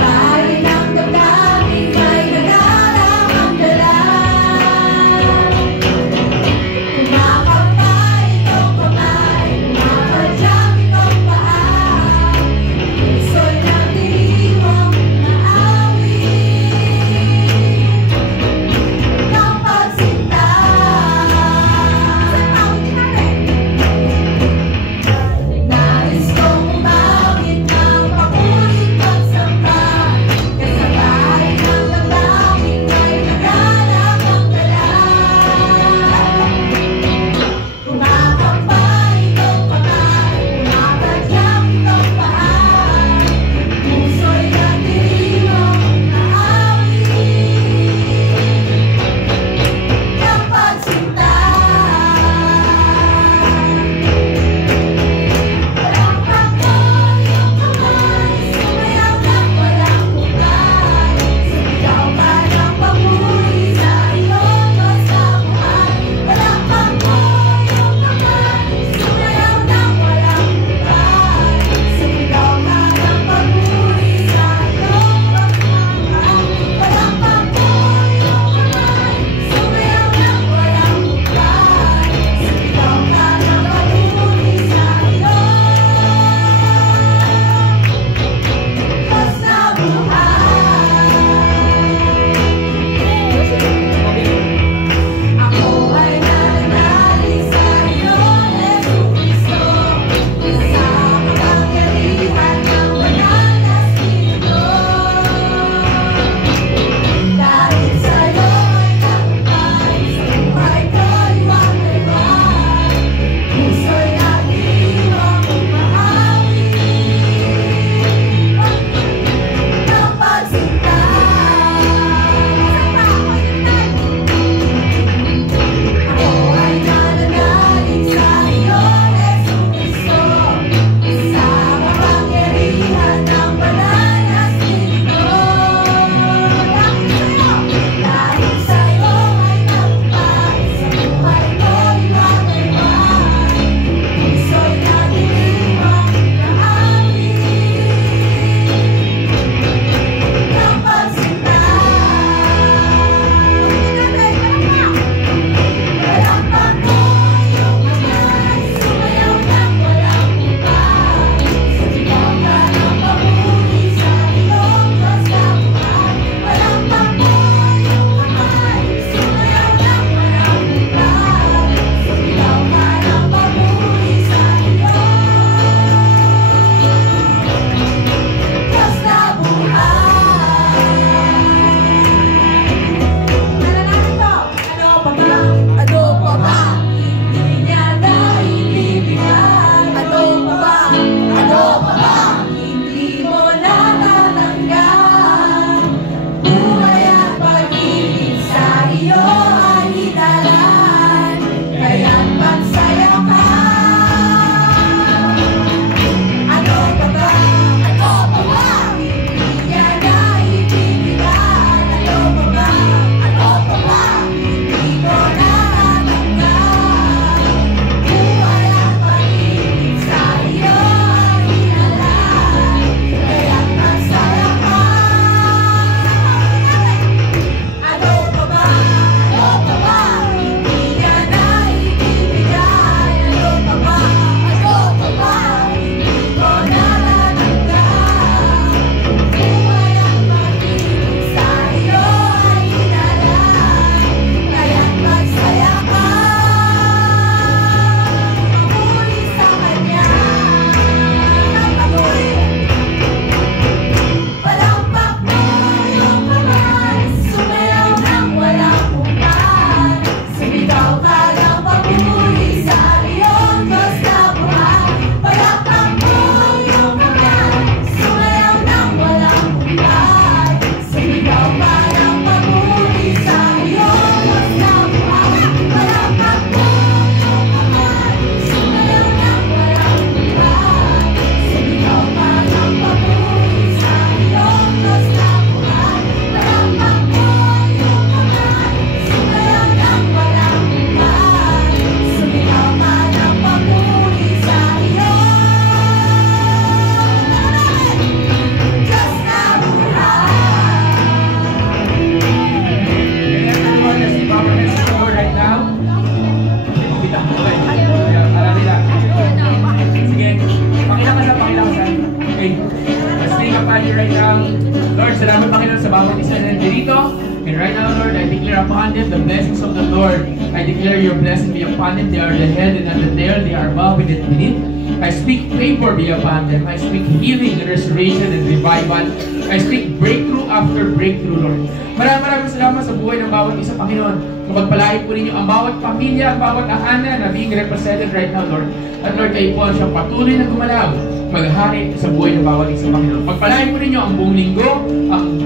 upon them, the blessings of the Lord. I declare your blessing be upon them. They are the head and not the tail. They are above and not beneath. I speak favor be upon them. I speak healing, restoration, and revival. I speak breakthrough after breakthrough, Lord. Maraming salamat sa buhay ng bawat isa, Panginoon. Pagpalain po ninyo ang bawat pamilya, ang bawat tahanan na being represented right now, Lord. At Lord, kayo po ang siyang patuloy na gumalaw, maghari sa buhay ng bawat isa, Panginoon. Pagpalain po ninyo ang buong linggo,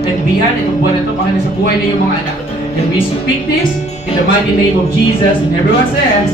and beyond, itong buwan na ito, Panginoon, sa buhay na yung mga anak. And we speak this in the mighty name of Jesus. And everyone says,